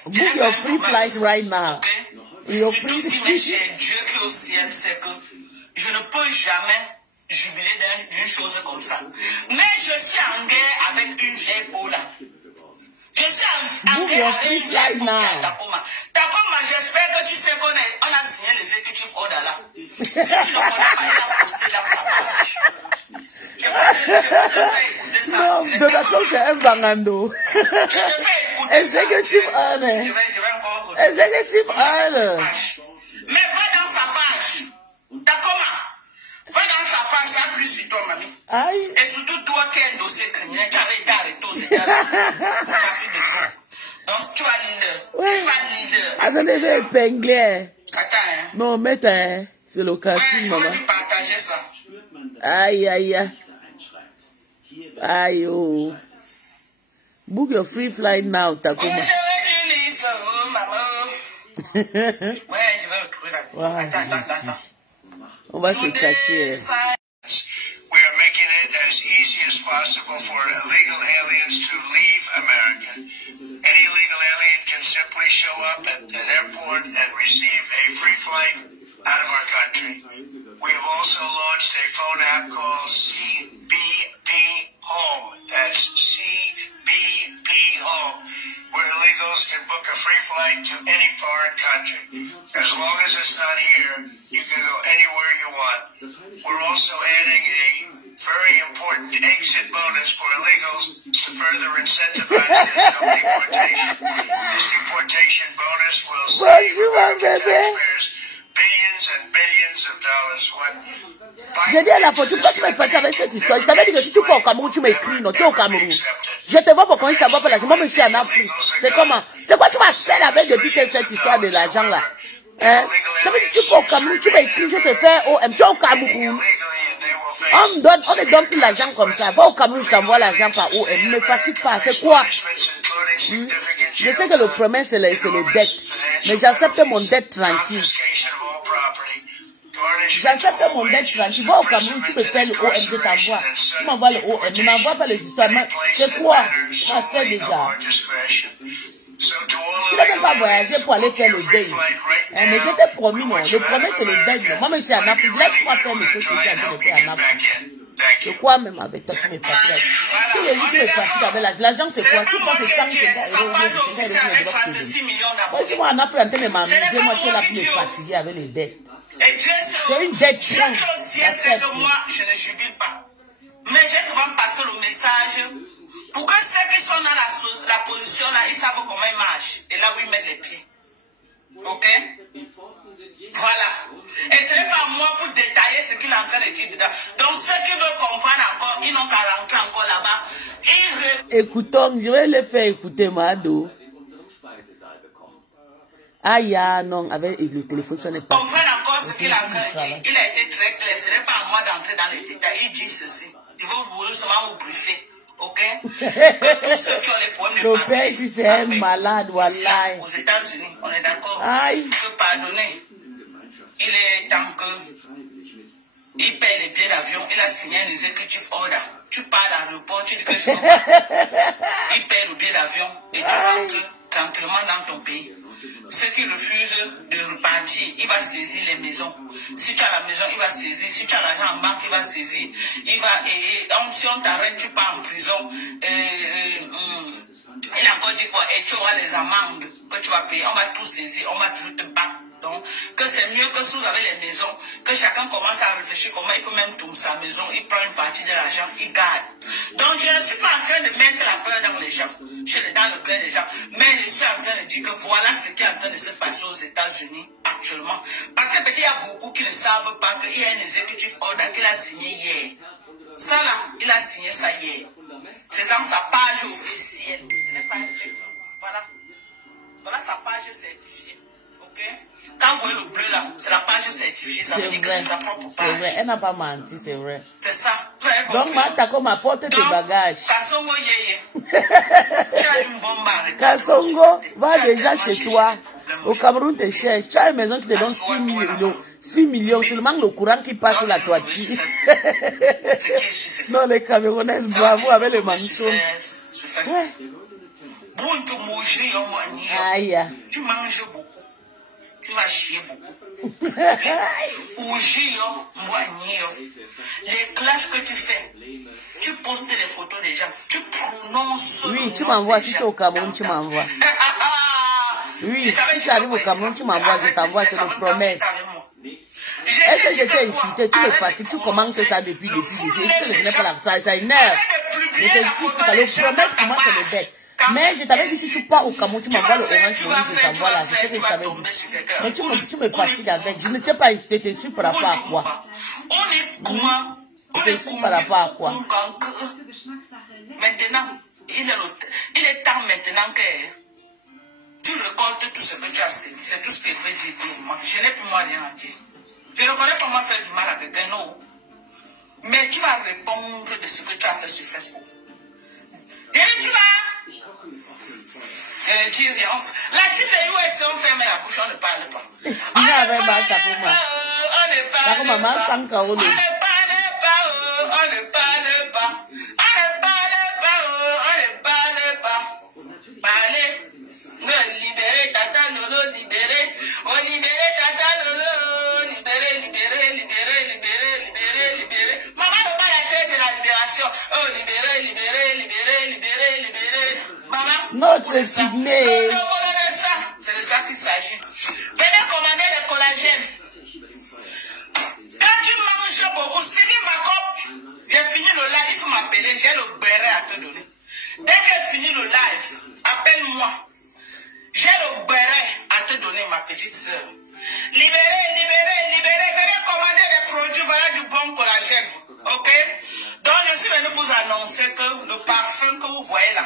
Book your free flight right now. Okay? Your free... Tout ce qui m'est cher, Dieu qui est au ciel, c'est que je ne peux jamais jubiler d'une chose comme ça. Mais je suis en guerre avec une vieille peau là. Je suis en guerre avec une vieille peau là. Takoma, j'espère que tu sais qu'on a signé l'exécutif order là. Si tu ne connais pas, il a posté dans sa page. Je peux te faire écouter ça. Non, de la chose, c'est un bangando. Je te fais écouter Executive ça. order. Je vais encore... Executive order. Mais va dans sa page. Takoma. Va dans sa page, ça plus sur toi, mamie. Aïe. Et surtout toi qui es un dossier criminel, tu avais été arrêté aux États-Unis. Tu as fait des trucs. Donc tu as leader. Ouais. Tu vas leader. Attendez, je vais épingler. Attends, hein. Non, mettez, c'est le cas. Ouais, je vais lui partager ça. Aïe, aïe, aïe. Aïe, oh. Book your free flight now, Takoma. Ouais, je vais lui dire, oh, maman. Ouais, je vais le trouver là. Wow, Attends. On va se cacher. We are making it as easy as possible for illegal aliens to leave America. Any illegal alien can simply show up at an airport and receive a free flight out of our country. We have also launched a phone app called CBP Home. That's CBP Home, where illegals can book a free flight to any foreign country. As long as it's not here, you can go anywhere you want. We're also adding a very important exit bonus for illegals to further incentivize this deportation. This deportation bonus will save American taxpayers billions and billions of dollars. J'ai dit à la fois, tu peux me faire avec cette histoire. Je t'avais dit que si tu peux au Cameroun, tu m'écris, non, tu es au Cameroun. Je te vois pourquoi je t'envoie pas l'argent. Moi, je suis en Afrique. C'est comment? C'est quoi tu vas faire avec depuis cette histoire de l'argent là? Hein? Ça veut dire que si tu peux au Cameroun, tu m'écris, je te fais OM. Tu es au Cameroun. On ne donne plus l'argent comme ça. Va au Cameroun, je t'envoie l'argent par OM. Ne me fatigue pas. C'est quoi? Je sais que le problème, c'est les dettes. Mais j'accepte mon dette tranquille. J'accepte mon dette tranquille. Va au Cameroun, tu peux faire le OM, je t'envoie. Tu m'envoies le OM. Ne m'envoie pas les histoires. C'est quoi? Ça fait déjà. Tu n'as même pas voyagé pour aller faire le deuil. Mais je t'ai promis, non. Le premier, c'est le deuil. Moi, je suis en Afrique. Laisse-moi faire les choses que je suis en train de faire en Afrique. Je crois même avec toi, tu me fatigues. Tous les jours, tu me fatigues avec l'argent, c'est quoi? Tu penses que c'est 150 euros, moi, je suis en Afrique en train de m'amuser. Moi, je suis là pour me fatiguer avec les dettes. C'est une dette. Dieu qui est au ciel sait que moi, je ne jubile pas. Mais j'ai souvent passé le message pour que ceux qui sont dans la position là, ils savent comment ils marchent et là où ils mettent les pieds. Ok? Voilà. Et ce n'est pas moi pour détailler ce qu'il est en train de dire dedans. Donc ceux qui veulent comprendre encore, ils n'ont qu'à rentrer encore là-bas. Écoutons, je vais les faire écouter, Mado. Ah, non, avec le téléphone, ça n'est pas. Comprendre encore ce qu'il est en train de dire. Il a été très clair. Ce n'est pas à moi d'entrer dans les détails. Il dit ceci. Il va vouloir seulement vous briefer. Ok? Que tous ceux qui ont les problèmes de papier. Si c'est un malade, voilà. Aux États-Unis, on est d'accord. Aïe. Il peut pardonner. Il est temps que il paye les billets d'avion. Il a signé un executive order. Tu pars à l'aéroport, tu dis que je ne peux pas. Il paye le billet d'avion et tu rentres tranquillement dans ton pays. Ceux qui refusent de repartir, il va saisir les maisons. Si tu as la maison, il va saisir. Si tu as l'argent en banque, il va saisir. Il va, si on t'arrête, tu pars en prison. Il a encore dit quoi? Et tu auras les amendes que tu vas payer. On va tout saisir, on va toujours te battre. Donc, que c'est mieux que si vous avez les maisons, que chacun commence à réfléchir comment il peut même tourner sa maison, il prend une partie de l'argent, il garde. Donc, je ne suis pas en train de mettre la peur dans les gens, dans le cœur des gens, mais je suis en train de dire que voilà ce qui est en train de se passer aux États-Unis actuellement. Parce que peut-être il y a beaucoup qui ne savent pas qu'il y a un executive order qu'il a signé hier. Ça là, il a signé ça hier. C'est dans sa page officielle. Ce n'est pas un fait. Voilà. Voilà sa page certifiée. Ok? Quand vous voyez le bleu là, c'est la page certifiée. Ça veut dire que c'est sa propre page. C'est vrai, elle n'a pas menti, c'est vrai. C'est ça. Donc, t'as comme apporté tes bagages. Kassongo yeye. Tu as une bombe à regarder. Kassongo, va déjà chez toi. Au Cameroun, tu cherches. Tu as une maison qui te donne 6 millions. 6 millions, seulement le courant qui passe sur la toiture. Non, les Camerounais, bravo avec les manchons. Ouais. Aïe. Tu manges beaucoup. Tu vas chier beaucoup. Les clashes que tu fais, tu postes les photos des gens, tu prononces. Oui, tu m'envoies. Si tu es au Cameroun, tu m'envoies. Oui, si tu arrives au Cameroun, tu m'envoies, je t'envoie, je te le promets. Est-ce que je t'ai insulté? Tu me fatigues, tu commences ça depuis. Est-ce que je n'ai pas la ça? Ça énerve. Je t'insulte, le promets, pour moi, c'est le bête. Mais je t'avais dit, si tu pars au Cameroun, tu m'envoies le orange, je t'envoie là. C'est ce que je t'avais dit. Mais tu me fatigues avec. Je ne t'ai pas insulté, tu t'insultes par rapport à quoi? Tu t'insultes par rapport à quoi? Maintenant, il est temps maintenant que tu récoltes tout ce que tu as sévi. C'est tout ce que je veux dire pour moi. Je n'ai plus moi rien à dire. Je ne connais pas moi faire du mal à quelqu'un, non. Mais tu vas répondre de ce que tu as fait sur Facebook. Tu vas. La team de US, on ferme la bouche, on ne parle pas. On ne parle pas. Parlez. Libérez Tata Lolo, libérez. On libérez Tata Lolo. Libérez. Maman ne pas la tête de la libération. Oh, libérez. Maman. Notre signé. C'est de ça qu'il s'agit. Venez commander le collagène. Quand tu manges beaucoup, c'est dit ma copine, j'ai fini le live, il faut m'appeler, j'ai le béret à te donner. Dès que j'ai fini le live, appelle-moi. J'ai le béret à te donner, ma petite soeur. Libérez. Venez commander des produits, voilà du bon collagène. Ok? Donc, je suis venu vous annoncer que le parfum que vous voyez là,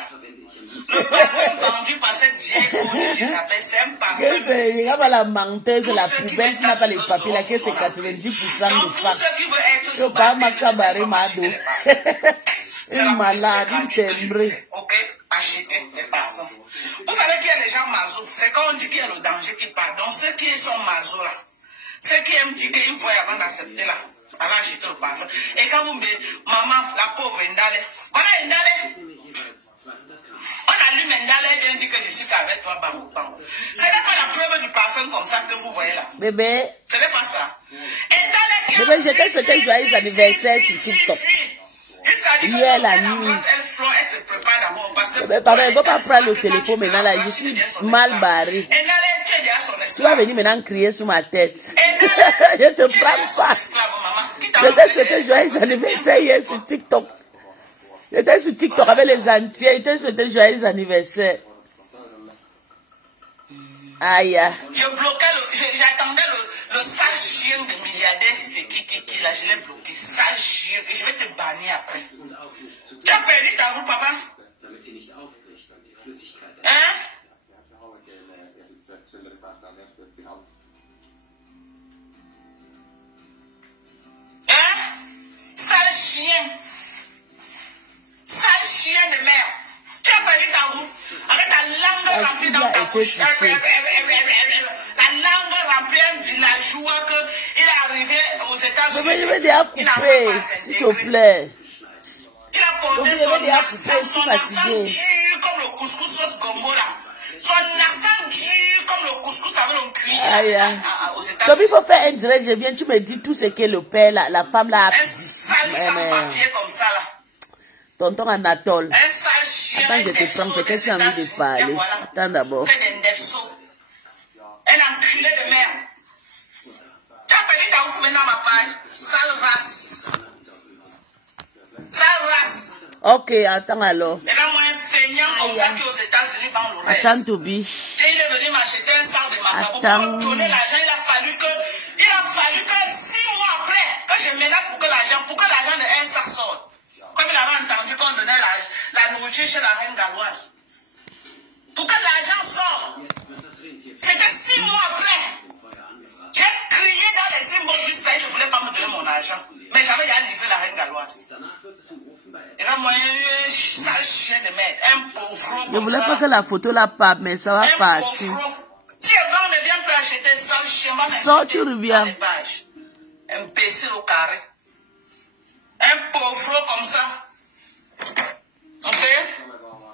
le parfum vendu par cette vieille connue Isabelle, c'est un parfum. Il n'y a pas la menteuse, la poubelle qui n'a pas les papiers, là, qui c'est 90% de femmes. Je ne pas Maxa Barré Mado. Une malade, une timbrée. Ok, achetez des parfums. Vous savez qu'il y a des gens mazos. C'est quand on dit qu'il y a le danger qui part. Donc ceux qui sont mazos là, ceux qui aiment dire qu'ils voient avant d'accepter là, avant d'acheter le parfum. Et quand vous me dites, maman, la pauvre Ndale, voilà Ndale. On allume Ndale et bien dit que je suis qu'avec toi, bambou. Ce n'est pas la preuve du parfum comme ça que vous voyez là. Bébé. Ce n'est pas ça. Ndale qui bébé, j'étais souhaité joyeux anniversaire sur TikTok. Hier la nuit. Pardon, il ne faut pas prendre le téléphone maintenant là. Je suis mal barré. Tu vas venir maintenant crier sur ma tête. Je ne te prends pas. J'étais souhaité joyeux anniversaire hier sur TikTok. J'étais sur TikTok avec les entiers. J'étais souhaité joyeux anniversaire. Aïe. J'attendais le sale chien de milliardaire, si c'est qui là, je l'ai bloqué. Sale chien, et je vais te bannir après. Tu as perdu ta roue, papa? Hein? Sale chien de merde. Tu as perdu ta roue avec ta langue remplie dans ta bouche. La langue remplie un villageois qu'il est arrivé aux États-Unis. Je vais déjà couper, s'il te plaît. Il a porté son accent dur comme le couscous sauce gomora. Son accent dur comme le couscous avec le cri aux États-Unis. Donc il faut faire un direct, je viens, tu me dis tout ce que le père, la femme là a un sale sans-papier comme ça là. Tonton Anatole. Un sale chien. Attends, je te prends, peut-être j'ai envie de parler. Attends d'abord. Un enculé de merde. Tu as perdu ta roue maintenant, ma paille. Sale race. Sale race. Ok, attends alors. Et là, moi, un feignant comme ça qui aux États-Unis vend le rêve. Attends, Toby. Et il est venu m'acheter un sac de macabo. Pour donner l'argent, il a fallu que 6 mois après, que je menace pour que l'argent de un sac sorte. Comme il avait entendu qu'on donnait la nourriture chez la reine galloise. Pour que l'argent sorte. C'était 6 mois après. J'ai crié dans les symboles jusqu'à il ne voulait pas me donner mon argent. Mais j'avais déjà livré la reine galloise. Et là, moi, un sale chien de merde. Un pauvre. Je ne voulais pas que la photo la parte, mais ça va partir. Si Eva ne vient plus acheter ça, chez moi, ça, tu reviens. Imbécile au carré. Un pauvre comme ça. Ok?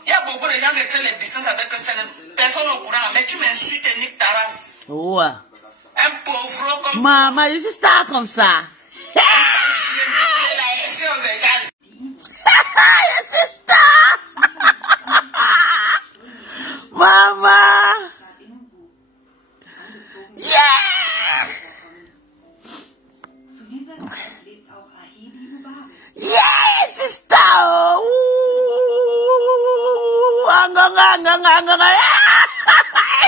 Il y a beaucoup de gens qui créent les business avec personne au courant. Mais tu m'insultes et niques ta race. Ouais. Un pauvre comme... Maman, je suis star comme ça. Je suis star. Maman. Yeah. Yes, sister.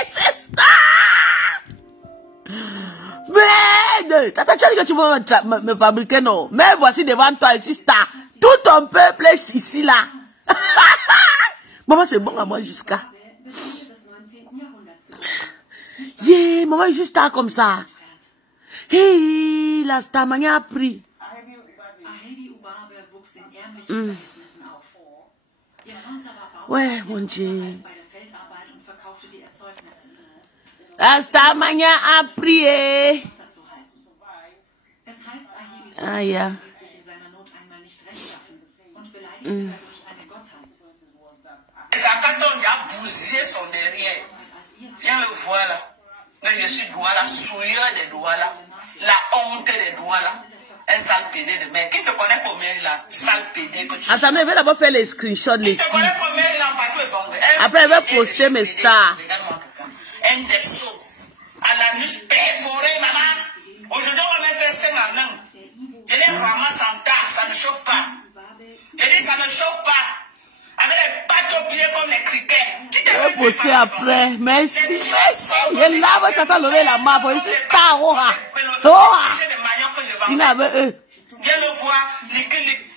Sister. Mais, tata, tu as dit que tu vas me fabriquer, non? Mais voici devant toi, sister. Tout ton peuple est ici, là. Maman, c'est bon à moi jusqu'à. Yeah, maman est juste là comme ça. Hey, la stamania a pris. Ouais, mon Dieu. La stamania a prié. Ah, yeah. Zakaton a bousillé son derrière. Viens le voir là. Je suis Douala, souilleur des Douala, la honte des Douala. Un sale pédé de mec. Qui te connaît pour mairie là? Sale pédé que tu... Attendez, je vais d'abord faire les screenshots, les filles. Qui te connaît pour mairie là? Après, je vais poster mes stars. Un dessous. À la nuit perforée, maman. Aujourd'hui, on va me faire 5 en 1. Je les ramasse en tas, ça ne chauffe pas. Je dis, ça ne chauffe pas. Avec les pattes aux pieds comme les criquets. Je vais poster après. Merci, merci. Je lave tata lever la main. Je suis star, oha. Oha. Il avait eux. Viens le voir,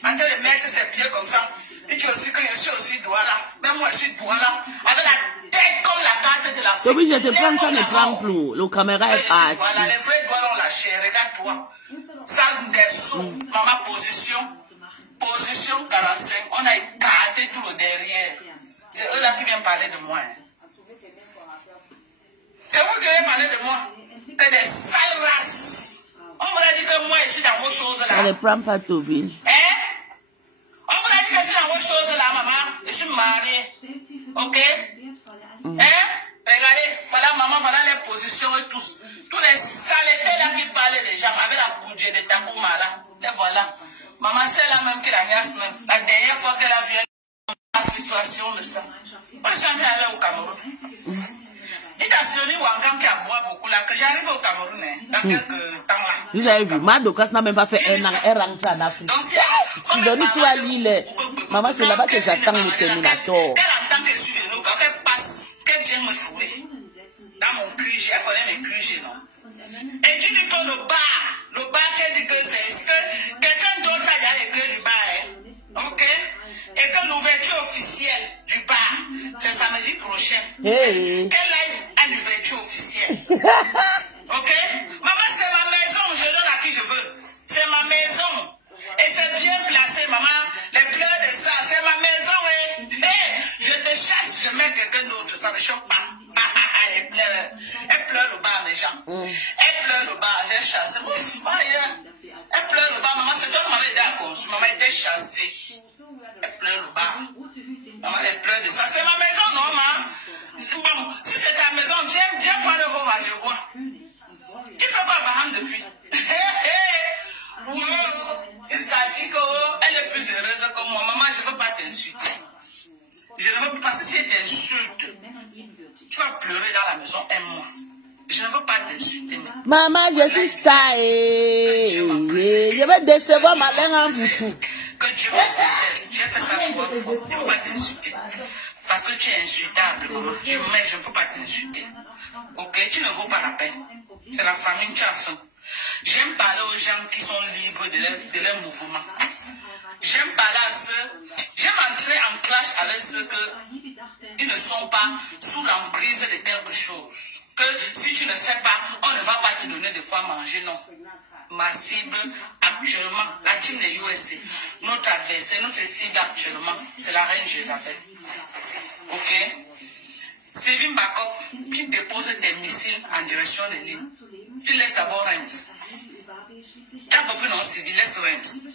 en train de mettre ses pieds comme ça. Et tu aussi que je suis aussi Douala. Même moi, je suis Douala. Avec la tête comme la carte de la Toby, je te prends ça, ne prends plus. Le caméra est parti. Voilà, les vrais Douala ont lâché. Regarde-toi. Ça, maman, position. Position 45. On a écarté tout le derrière. C'est eux là qui viennent parler de moi. C'est vous qui viennent parler de moi. Que des sales races. On vous a dit que moi, je suis dans vos choses là. Je ne prends pas Toby. Hein? On vous a dit que je suis dans vos choses là, maman. Je suis mariée. Ok? Hein? Regardez, voilà maman, voilà les positions et tous. Tous les saletés là qui parlaient des gens avec la coudée de Takuma là. Et voilà. Maman, c'est la même que la niasse même. La dernière fois qu'elle a vu la situation de ça. On n'est jamais allé au Cameroun. Dites à Sioni Wangan qui a boit beaucoup là, que j'arrive au Cameroun dans quelques temps là. Vous avez vu, Madokas n'a même pas fait un an, elle rentre en Afrique. Si Donny, tu vas lire, maman, c'est là-bas que j'attends le terminator. Qu'elle entend que je suis de nous, quand elle passe, qu'elle vient me trouver. Dans mon QG, elle connaît mes QG, non? Et tu dis que le bar qu'elle dit que c'est que quelqu'un d'autre a déjà écrit du bar, hein? Ok? Et que l'ouverture officielle du bar, c'est samedi prochain. Hey. Qu'elle aille à l'ouverture officielle. Ok? Maman, c'est ma maison, je donne à qui je veux. C'est ma maison. Et c'est bien placé, maman. Les pleurs de ça, c'est ma maison, hein? Hey, je te chasse, je mets quelqu'un d'autre, ça ne choque pas. Elle pleure. Elle pleure le bar, mes gens. Elle pleure le bar, j'ai chassé. Moi, c'est pas rien. Elle pleure le bar, maman, c'est toi qui m'avais aidé à construire. Maman était chassée. Elle pleure le bar. Maman, elle pleure de ça. C'est ma maison, non, maman? Bon, si c'est ta maison, viens prendre vos vaches, je vois. Tu fais quoi, Baham, depuis? Elle est plus heureuse que moi. Maman, je ne veux pas t'insulter. Je ne veux pas, parce que si t'insultes, tu vas pleurer dans la maison un mois. Je ne veux pas t'insulter. Maman, je suis star. Je vais décevoir ma langue en boutou. Que Dieu me préserve. J'ai fait ça 3 fois. Je ne veux pas t'insulter. Parce que tu es insultable, maman. Mais je ne peux pas t'insulter. Ok, tu ne vaux pas la peine. C'est la famille, tu as faim. J'aime parler aux gens qui sont libres de leur mouvement. J'aime parler à ceux. J'aime entrer en clash avec ceux qui ne sont pas sous l'emprise de quelque chose. Que si tu ne sais pas, on ne va pas te donner de quoi manger, non. Ma cible actuellement, la team des USA, notre adversaire, notre cible actuellement, c'est la reine Jézabel. Ok? Sylvie Backup, tu déposes tes missiles en direction de l'île. Tu laisses d'abord Reims. Tu as compris, non, Sylvie, laisse Reims.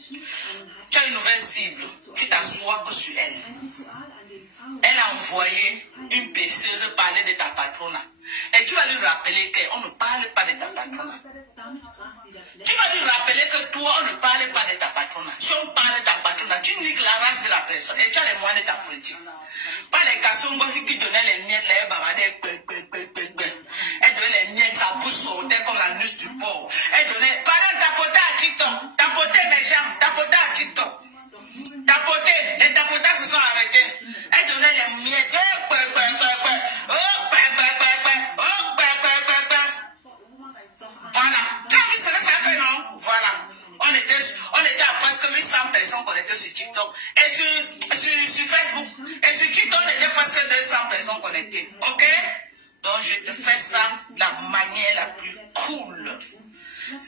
Tu as une nouvelle cible. Tu t'assois que sur elle. Elle a envoyé une pêcheuse parler de ta patronne. Et tu vas lui rappeler qu'on ne parle pas de ta patronne. Tu vas lui rappeler que toi, on ne parle pas de ta patronne. Si on parle de ta patronne, tu niques la race de la personne et tu as les moyens de ta politique. Pas les cassons qui donnaient les miettes, les babadais, elle donnait les miettes, sa bouche sautait comme la nuque du porc. Elle donnait, pardon, tapoter à TikTok, tapoter mes gens, tapoter à TikTok. Tapoter, les tapotas se sont arrêtés. Elle donnait les miettes, voilà. Tu as vu ce que ça fait, non? Voilà. On était à presque 800 personnes connectées sur TikTok. Et sur Facebook. Et sur TikTok, on était presque 200 personnes connectées. Ok? Donc, je te fais ça de la manière la plus cool.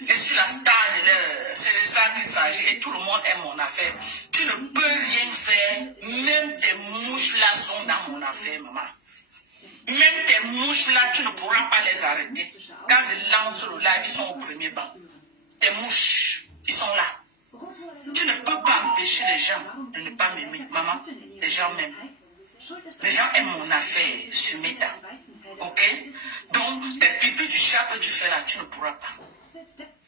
Je suis la star de l'heure. C'est de ça qu'il s'agit. Et tout le monde aime mon affaire. Tu ne peux rien faire. Même tes mouches là sont dans mon affaire, maman. Même tes mouches là, tu ne pourras pas les arrêter. Quand je lance le live, ils sont au premier banc. Tes mouches, ils sont là. Tu ne peux pas empêcher les gens de ne pas m'aimer. Maman, les gens m'aiment. Les gens aiment mon affaire sur Meta. Ok? Donc, tes pipis du chat que tu fais là, tu ne pourras pas.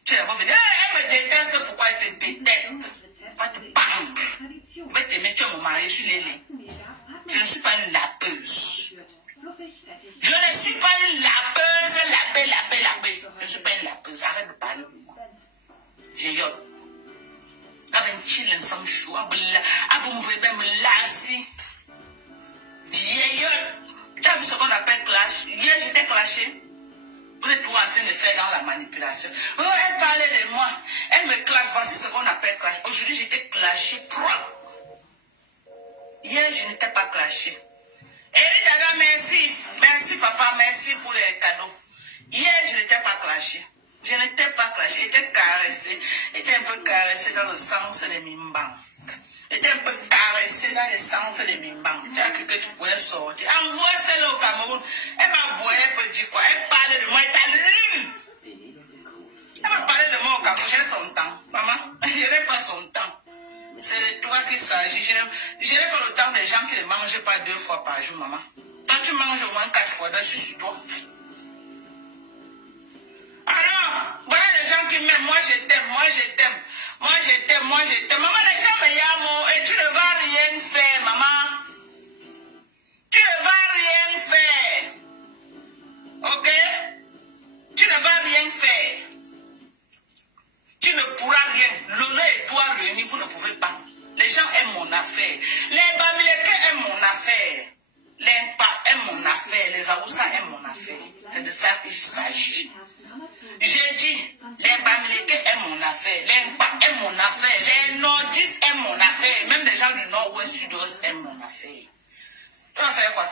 Tu vas venir, elle me déteste, pourquoi elle te déteste? Va te pendre. Va t'aimer, tu es mon mari, je suis Lélé. Je ne suis pas une lapeuse. Je ne suis pas une lapeuse, lapée. Je ne suis pas une lapeuse. Arrête de parler de moi. Vieillotte. Avec un chillin sans chou, vieillotte. Tu as vu ce qu'on appelle clash? Hier, j'étais clashée. Vous êtes toujours en train de faire dans la manipulation. Oh, elle parlait de moi. Elle me clash. Voici ce qu'on appelle clash. Aujourd'hui, j'étais clashée propre. Hier, je n'étais pas clashée. Eri Dada, merci. Merci, papa. Merci pour les cadeaux. Hier, je n'étais pas clashée. Je n'étais pas clashée. J'étais caressée. J'étais un peu caressée dans le sens des mimbans. J'étais un peu caressée dans le sens des mimbans. Tu as cru que tu pouvais sortir. Envoie celle au Cameroun. Elle m'a boyé, elle peut dire quoi? Elle parlait de moi. Elle t'a lune. Elle m'a parlé de moi au Cameroun. J'ai son temps. Maman, je n'ai pas son temps. C'est de toi qu'il s'agit. Je n'ai pas le temps des gens qui ne mangent pas 2 fois par jour, maman. Toi, tu manges au moins 4 fois, donc je suis sur toi. Alors, voilà les gens qui m'aiment. Moi, je t'aime, moi, je t'aime. Moi, je t'aime, moi, je t'aime. Maman, les gens me yamment et tu ne vas rien faire, maman. Tu ne vas rien faire. Ok? Tu ne vas rien faire. Tu ne pourras rien. Lolo et toi réunis, vous ne pouvez pas. Les gens aiment mon affaire. Les Bamileke aiment mon affaire. Les Mpa aiment mon affaire. Les Aoussa aiment mon affaire. C'est de ça qu'il s'agit. J'ai dit, les Bamileke aiment mon affaire. Les Mpa aiment mon affaire. Les Nordistes aiment mon affaire. Même les gens du Nord-Ouest, Sud-Ouest aiment mon affaire. Tu vas faire quoi?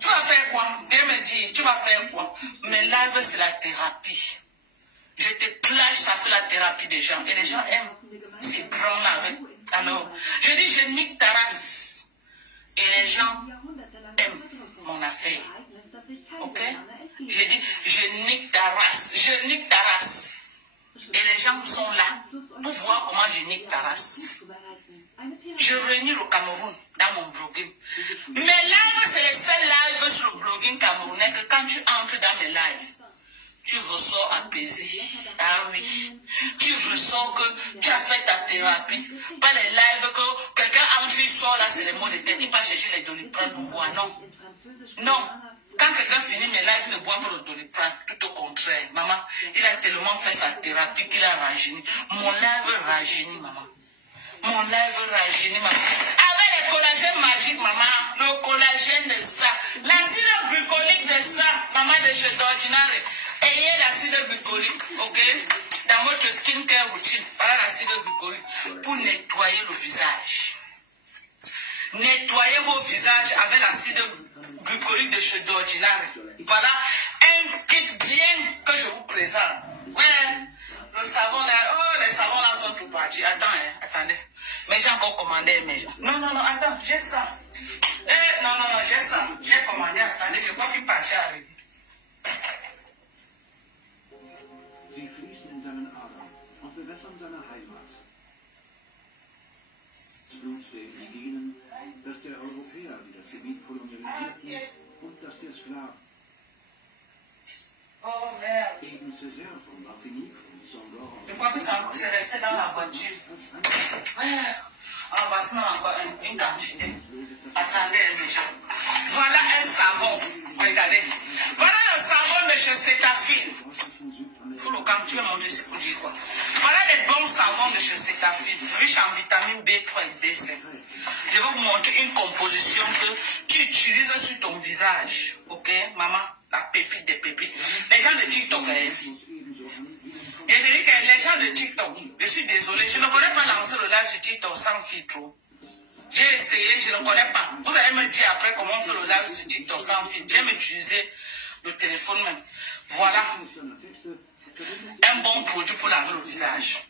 Tu vas faire quoi? Viens me dire, tu vas faire quoi? Mes lives, c'est la thérapie. Je te clash, ça fait la thérapie des gens. Et les gens aiment ces grands-là avec. Alors, je dis, je nique ta race. Et les gens aiment mon affaire. Ok? Je dis, je nique ta race. Je nique ta race. Et les gens sont là pour voir comment je nique ta race. Je réunis le Cameroun dans mon blogging. Mes lives, c'est les seuls lives sur le blogging camerounais que quand tu entres dans mes lives, tu ressors apaisé. Ah oui. Tu ressens que tu as fait ta thérapie. Pas les lives que quelqu'un entre, il sort là, c'est les mots de tête. Il va chercher les Doliprane pour boire. Non. Non. Quand quelqu'un finit mes lives, il ne boit pas le Doliprane. Tout au contraire. Maman, il a tellement fait sa thérapie qu'il a rajeuni. Mon live rajeuni, maman. Mon live rajeuni, maman. Avec les collagènes magiques, maman. Le collagène de ça. L'acide glycolique de ça, maman de chez d'ordinaire. Ayez l'acide glycolique, ok? Dans votre skincare routine, voilà l'acide glycolique pour nettoyer le visage. Nettoyez vos visages avec l'acide glycolique de chez d'ordinaire. Voilà un kit bien que je vous présente. Ouais, le savon là, oh, les savons là sont tout partis. Attends, attendez. Mais j'ai encore commandé, mais non, attends, j'ai ça. Non, j'ai ça. J'ai commandé. Attendez, je crois qu'il part arriver. Sie fließen in seinen Adern und bewässern seine Heimat. Das Blut der Indigenen, das der Europäer, die das Gebiet kolonialisierten, und das der Sklaven. Oh merde. Eben Césaire von Martinique und Saint-Laurent. Je crois que c'est resté dans la voiture. On va se mettre une quantité. Attendez déjà. Voilà un savon. Regardez. Voilà le savon de chez Cetaphil. Faut le quand tu es monté, c'est pour dire quoi. Voilà les bons savons de chez Cetaphil, riches en vitamine B3 et B5. Je vais vous montrer une composition que tu utilises sur ton visage. Ok, maman? La pépite des pépites. Les gens de TikTok, et je dis que les gens de TikTok, je suis désolé, je ne connais pas lancer le live sur TikTok sans filtre. J'ai essayé, je ne connais pas. Vous allez me dire après comment on fait le live sur TikTok sans filtre. J'aime utiliser le téléphone même. Voilà un bon produit pour laver le visage.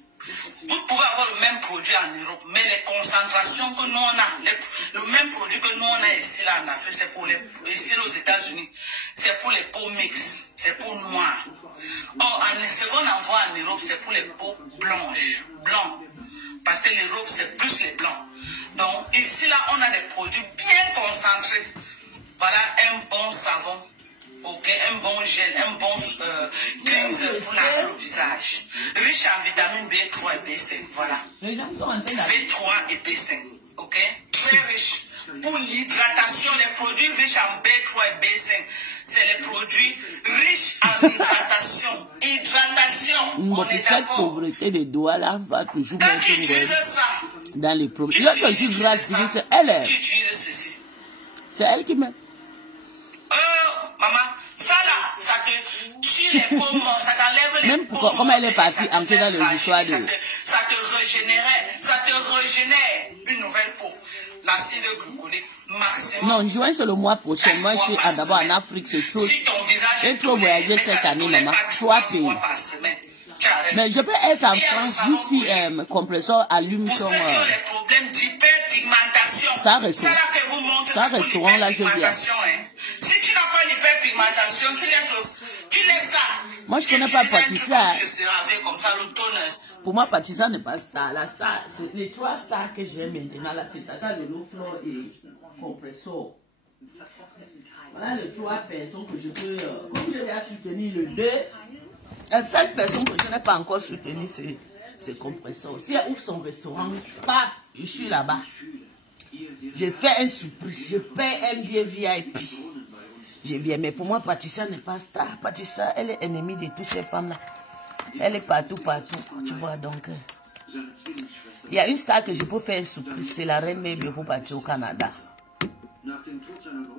Vous pouvez avoir le même produit en Europe, mais les concentrations que nous on a, le même produit que nous on a ici là en Afrique, c'est pour les, ici aux États-Unis, c'est pour les peaux mixtes, c'est pour noires. Or, ce qu'on envoie en Europe, c'est pour les peaux blanches, blancs, parce que l'Europe c'est plus les blancs. Donc ici là, on a des produits bien concentrés. Voilà un bon savon. Ok, un bon gel, un bon cleanser pour laver le visage. Riche en vitamine B3 et B5, voilà. B3 et B5, ok? Très riche. Pour l'hydratation, les produits riches en B3 et B5, c'est les produits riches en hydratation. Hydratation, on est Cette d'accord. pauvreté des doigts là va toujours Quand tu utilises ça, dans les problèmes. L'autre jour, grâce, c'est elle. tu utilises ceci. C'est elle qui met. Maman, ça là, ça te tue les peaux mortes, ça t'enlève les Même peaux pourquoi, comme elle est mortes, partie ça te entrer dans fait les histoires de... ça te régénère une nouvelle peau. L'acide glycolique maximum. Non, juin c'est le mois prochain. Moi, je suis d'abord en Afrique, c'est trop. Si ton visage J'ai trop voyagé cette année, maman. 3 pays. Mais je peux être en France, juste si compresseur allume son... Pour ceux qui ont les problèmes d'hyperpigmentation, ça restaurant. là que vous montrez, Ça restaurant, là, je viens. Si tu n'as pas l'hyperpigmentation, tu laisses ça. Moi, je connais pas Patricia. Comme ça, pour moi, Patricia n'est pas star. La star, c'est les 3 stars que j'ai maintenant. Là, c'est Tata, le low floor et compresseur. Voilà les 3 personnes que je peux... comme je l'ai soutenu le 2... La seule personne que je n'ai pas encore soutenue, c'est compresseur. Si elle ouvre son restaurant, je suis là-bas. Je fais un surprise, je paie un billet VIP. Je viens, mais pour moi, Patricia n'est pas star. Patricia, elle est ennemie de toutes ces femmes-là. Elle est partout, tu vois, donc... il y a une star que je peux faire une surprise, c'est la reine Mabel pour partir au Canada.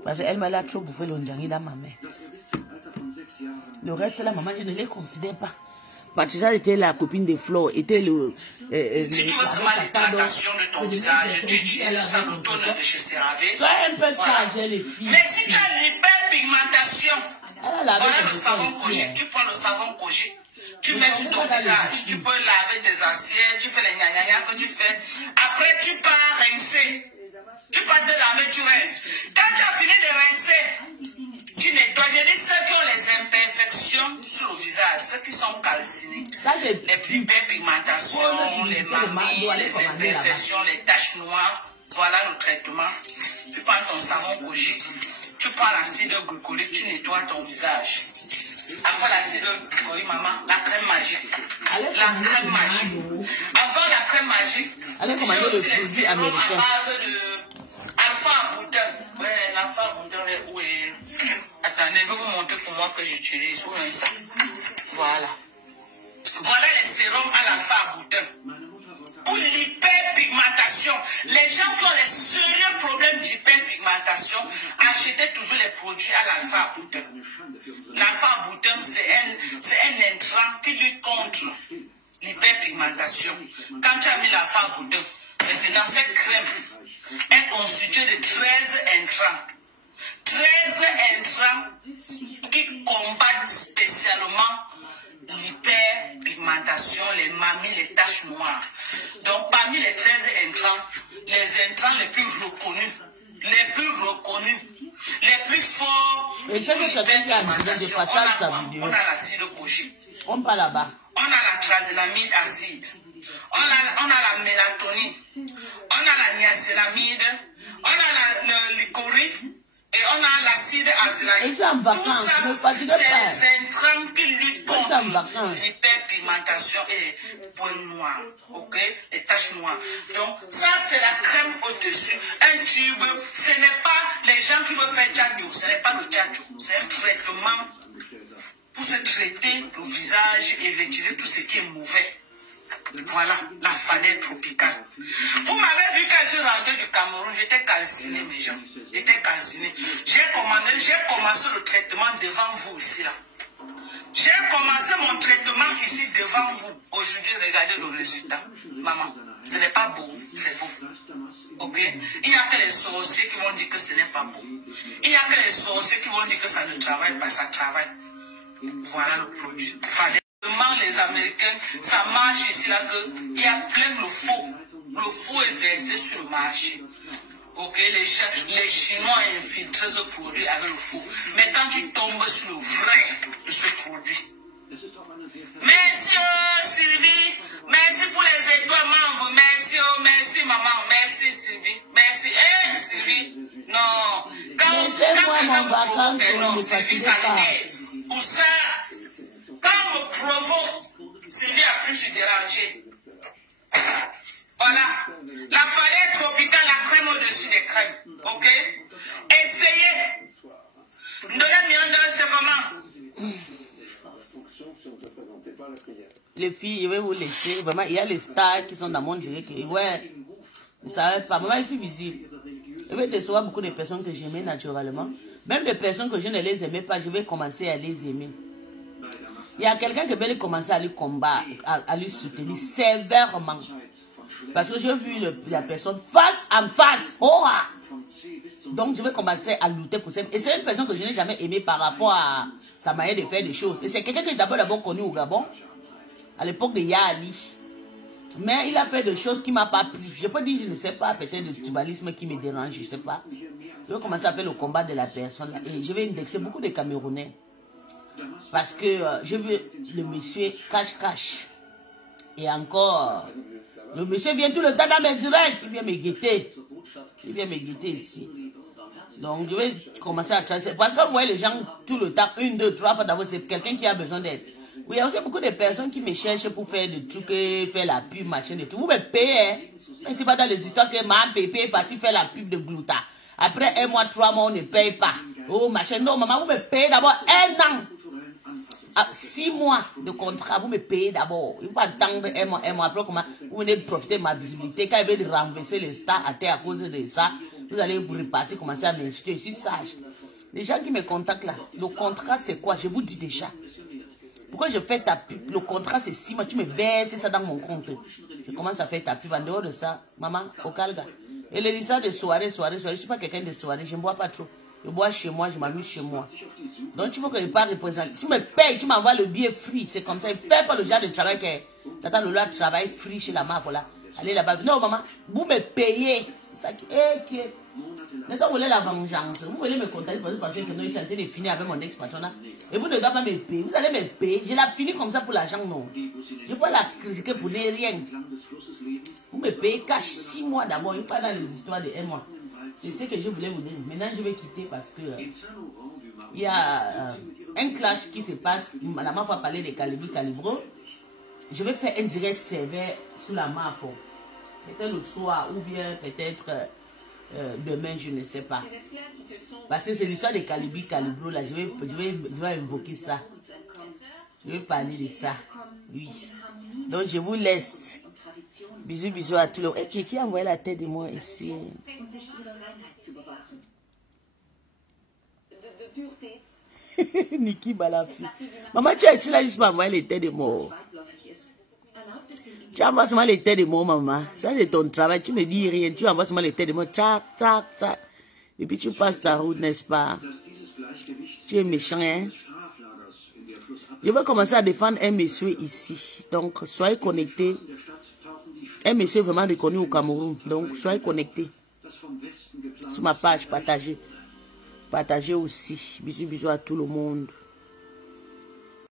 Parce qu'elle m'a trop bouffé l'onjani dans ma main. Le reste, là, maman, je ne les considère pas. Patricia était la copine de Flo, était le... si tu veux seulement l'hydratation de ton visage, tu utilises ça le toner de chez CeraVe. Sois un peu sage, les filles. Mais si tu as l'hyperpigmentation, voilà le savon Kojic, tu prends le savon Kojic, tu mets sur ton visage, tu peux laver tes assiettes, tu fais les gna que tu fais. Après, tu pars rincer. Tu pars de laver, tu rinces. Quand tu as fini de rincer, tu nettoies. Je dis ceux qui ont les imperfections sur le visage, ceux qui sont calcinés, les hyperpigmentations, les mamies, les imperfections, les taches noires, voilà le traitement. Tu prends ton savon Kojic, tu prends l'acide glycolique, tu nettoies ton visage. Après l'acide glycolique, maman, la crème magique. La crème magique. Avant la crème magique, j'ai aussi les sérums à base de alpha boudin. Ouais, l'alpha boudin, où est... Attendez, je vais vous montrer pour moi que j'utilise. Où est ça? Voilà. Voilà les sérums à l'alpha boudin. Pour l'hyperpigmentation, les gens qui ont les sérieux problèmes d'hyperpigmentation, achetez toujours les produits à l'alpha boudin. L'alpha boudin, c'est un intrant qui lutte contre l'hyperpigmentation. Quand tu as mis l'alpha boudin, maintenant cette crème est constituée de 13 intrants. 13 intrants qui combattent spécialement l'hyperpigmentation, les mamies, les taches noires. Donc parmi les 13 intrants, les intrants les plus reconnus les plus reconnus, les plus forts Et chaque quelqu'un qui a demandé de partager sa vidéo. On a l'acide coché. On parle là-bas. On a la trazélamide acide. On a la mélatonine. On a la niacélamide. On a le licorice. Et on a l'acide acélaïque. Et c'est en vacances. Tout ça, c'est les intrants qui luttent contre l'hyperpigmentation et les points noirs. Ok? Les taches noires. Donc, ça, c'est la crème au-dessus. Un tube, ce n'est pas les gens qui veulent faire tchadjou. Ce n'est pas le tchadjou. C'est un traitement pour se traiter le visage et retirer tout ce qui est mauvais. Voilà, la fadette tropicale. Vous m'avez vu quand je suis rentré du Cameroun, j'étais calciné, mes gens. J'étais calciné. J'ai commencé le traitement devant vous ici, là. J'ai commencé mon traitement ici devant vous. Aujourd'hui, regardez le résultat. Maman, ce n'est pas beau, c'est beau. Ok? Il n'y a que les sorciers qui vont dire que ce n'est pas beau. Il n'y a que les sorciers qui vont dire que ça ne travaille pas, ça travaille. Voilà le produit. Les Américains, ça marche ici là que il y a plein de faux. Le faux est versé sur le marché. Ok, les Chinois ont infiltré ce produit avec le faux. Mais quand tu tombes sur le vrai de ce produit. Merci Sylvie, merci pour les étoiles, maman. Merci maman, merci Sylvie, merci. Sylvie, non. Quand quelqu'un me provoque, non, Sylvie, ça m'énerve. Pour ça. Quand on me provoque, Sylvie a pu se déranger. Voilà. La fadette tropicale, la crème au-dessus des crèmes. Ok? Essayez. C'est comment? Les filles, je vais vous laisser. Vraiment, il y a les stars qui sont dans mon direct. Ouais. Vous savez pas. Maman, je suis visible. Je vais décevoir beaucoup de personnes que j'aimais naturellement. Même les personnes que je ne les aimais pas, je vais commencer à les aimer. Il y a quelqu'un qui va commencer à lui combattre, à lui soutenir sévèrement. Parce que j'ai vu la personne face en face. Oh! Donc je vais commencer à lutter pour ça. Et c'est une personne que je n'ai jamais aimée par rapport à sa manière de faire des choses. Et c'est quelqu'un que j'ai d'abord connu au Gabon, à l'époque de Yaali. Mais il a fait des choses qui ne m'ont pas plu. Je peux dire, je ne sais pas, peut-être le tribalisme qui me dérange, je ne sais pas. Je vais commencer à faire le combat de la personne. Et je vais indexer beaucoup de Camerounais. Parce que je veux le monsieur cache. Et encore, le monsieur vient tout le temps dans mes directs. Il vient me guetter. Il vient me guetter ici. Donc je vais commencer à tracer. Parce que vous voyez les gens tout le temps, 1, 2, 3 fois d'abord, c'est quelqu'un qui a besoin d'aide. Oui, il y a aussi beaucoup de personnes qui me cherchent pour faire des trucs, faire la pub, machin et tout. Vous me payez. Hein? C'est pas dans les histoires que ma pépé est parti faire la pub de Glouta. Après 1 mois, 3 mois, on ne paye pas. Oh, machin. Non, maman, vous me payez d'abord 1 an. 6 mois de contrat, vous me payez d'abord. Il ne faut pas attendre 1 mois, après comment vous venez profiter de ma visibilité. Quand il veut renverser les stars à terre à cause de ça, vous allez vous repartir, commencer à m'insulter. Je suis sage. Les gens qui me contactent là, le contrat c'est quoi? Je vous dis déjà. Pourquoi je fais ta pub? Le contrat c'est 6 mois, tu me verses ça dans mon compte. Je commence à faire ta pub. En dehors de ça, maman, au calga. Et les histoires de soirée, je ne suis pas quelqu'un de soirée, je ne bois pas trop. Je bois chez moi, je m'amuse chez moi. Donc tu veux que je ne pas représenter. Tu me payes, tu m'envoies le billet free. C'est comme ça. Fais pas le genre de travail que t'attends le loi travail free chez la MAF. Voilà. Allez là-bas. Non, maman, vous me payez. Ça qui est. Mais ça, vous voulez la vengeance. Vous voulez me contacter parce que non, je suis en train de finir avec mon ex-patron. Et vous ne devez pas me payer. Vous allez me payer. Je l'ai fini comme ça pour l'argent, non. Je ne peux pas la critiquer pour rien. Vous me payez cash 6 mois d'abord. Il n'y a pas dans les histoires de 1 mois. C'est ce que je voulais vous dire. Maintenant, je vais quitter parce que il y a un clash qui se passe. La MAF va parler de Calibro. Je vais faire un direct sévère sur la MAF. Peut-être le soir ou bien peut-être demain, je ne sais pas. Parce que c'est l'histoire de Calibro. Là, je vais invoquer ça. Je vais parler de ça. Oui. Donc, je vous laisse. Bisous, bisous à tout le monde. Et qui a envoyé la tête de moi ici? Niki Balafi. Maman, tu es ici là juste pour envoyer les têtes de moi. Tu envoies seulement les têtes de moi, maman. Ça, c'est ton travail. Tu me dis rien. Tu envoies seulement les têtes de moi. Tchac, tchac, tchac. Et puis tu passes ta route, n'est-ce pas? Tu es méchant, hein? Je vais commencer à défendre un monsieur ici. Donc, soyez connectés. Un monsieur vraiment reconnu au Cameroun. Donc, soyez connectés. vom Westen geplant Sur ma page, partagez. Partagez aussi. Bisous, bisous à tout le monde.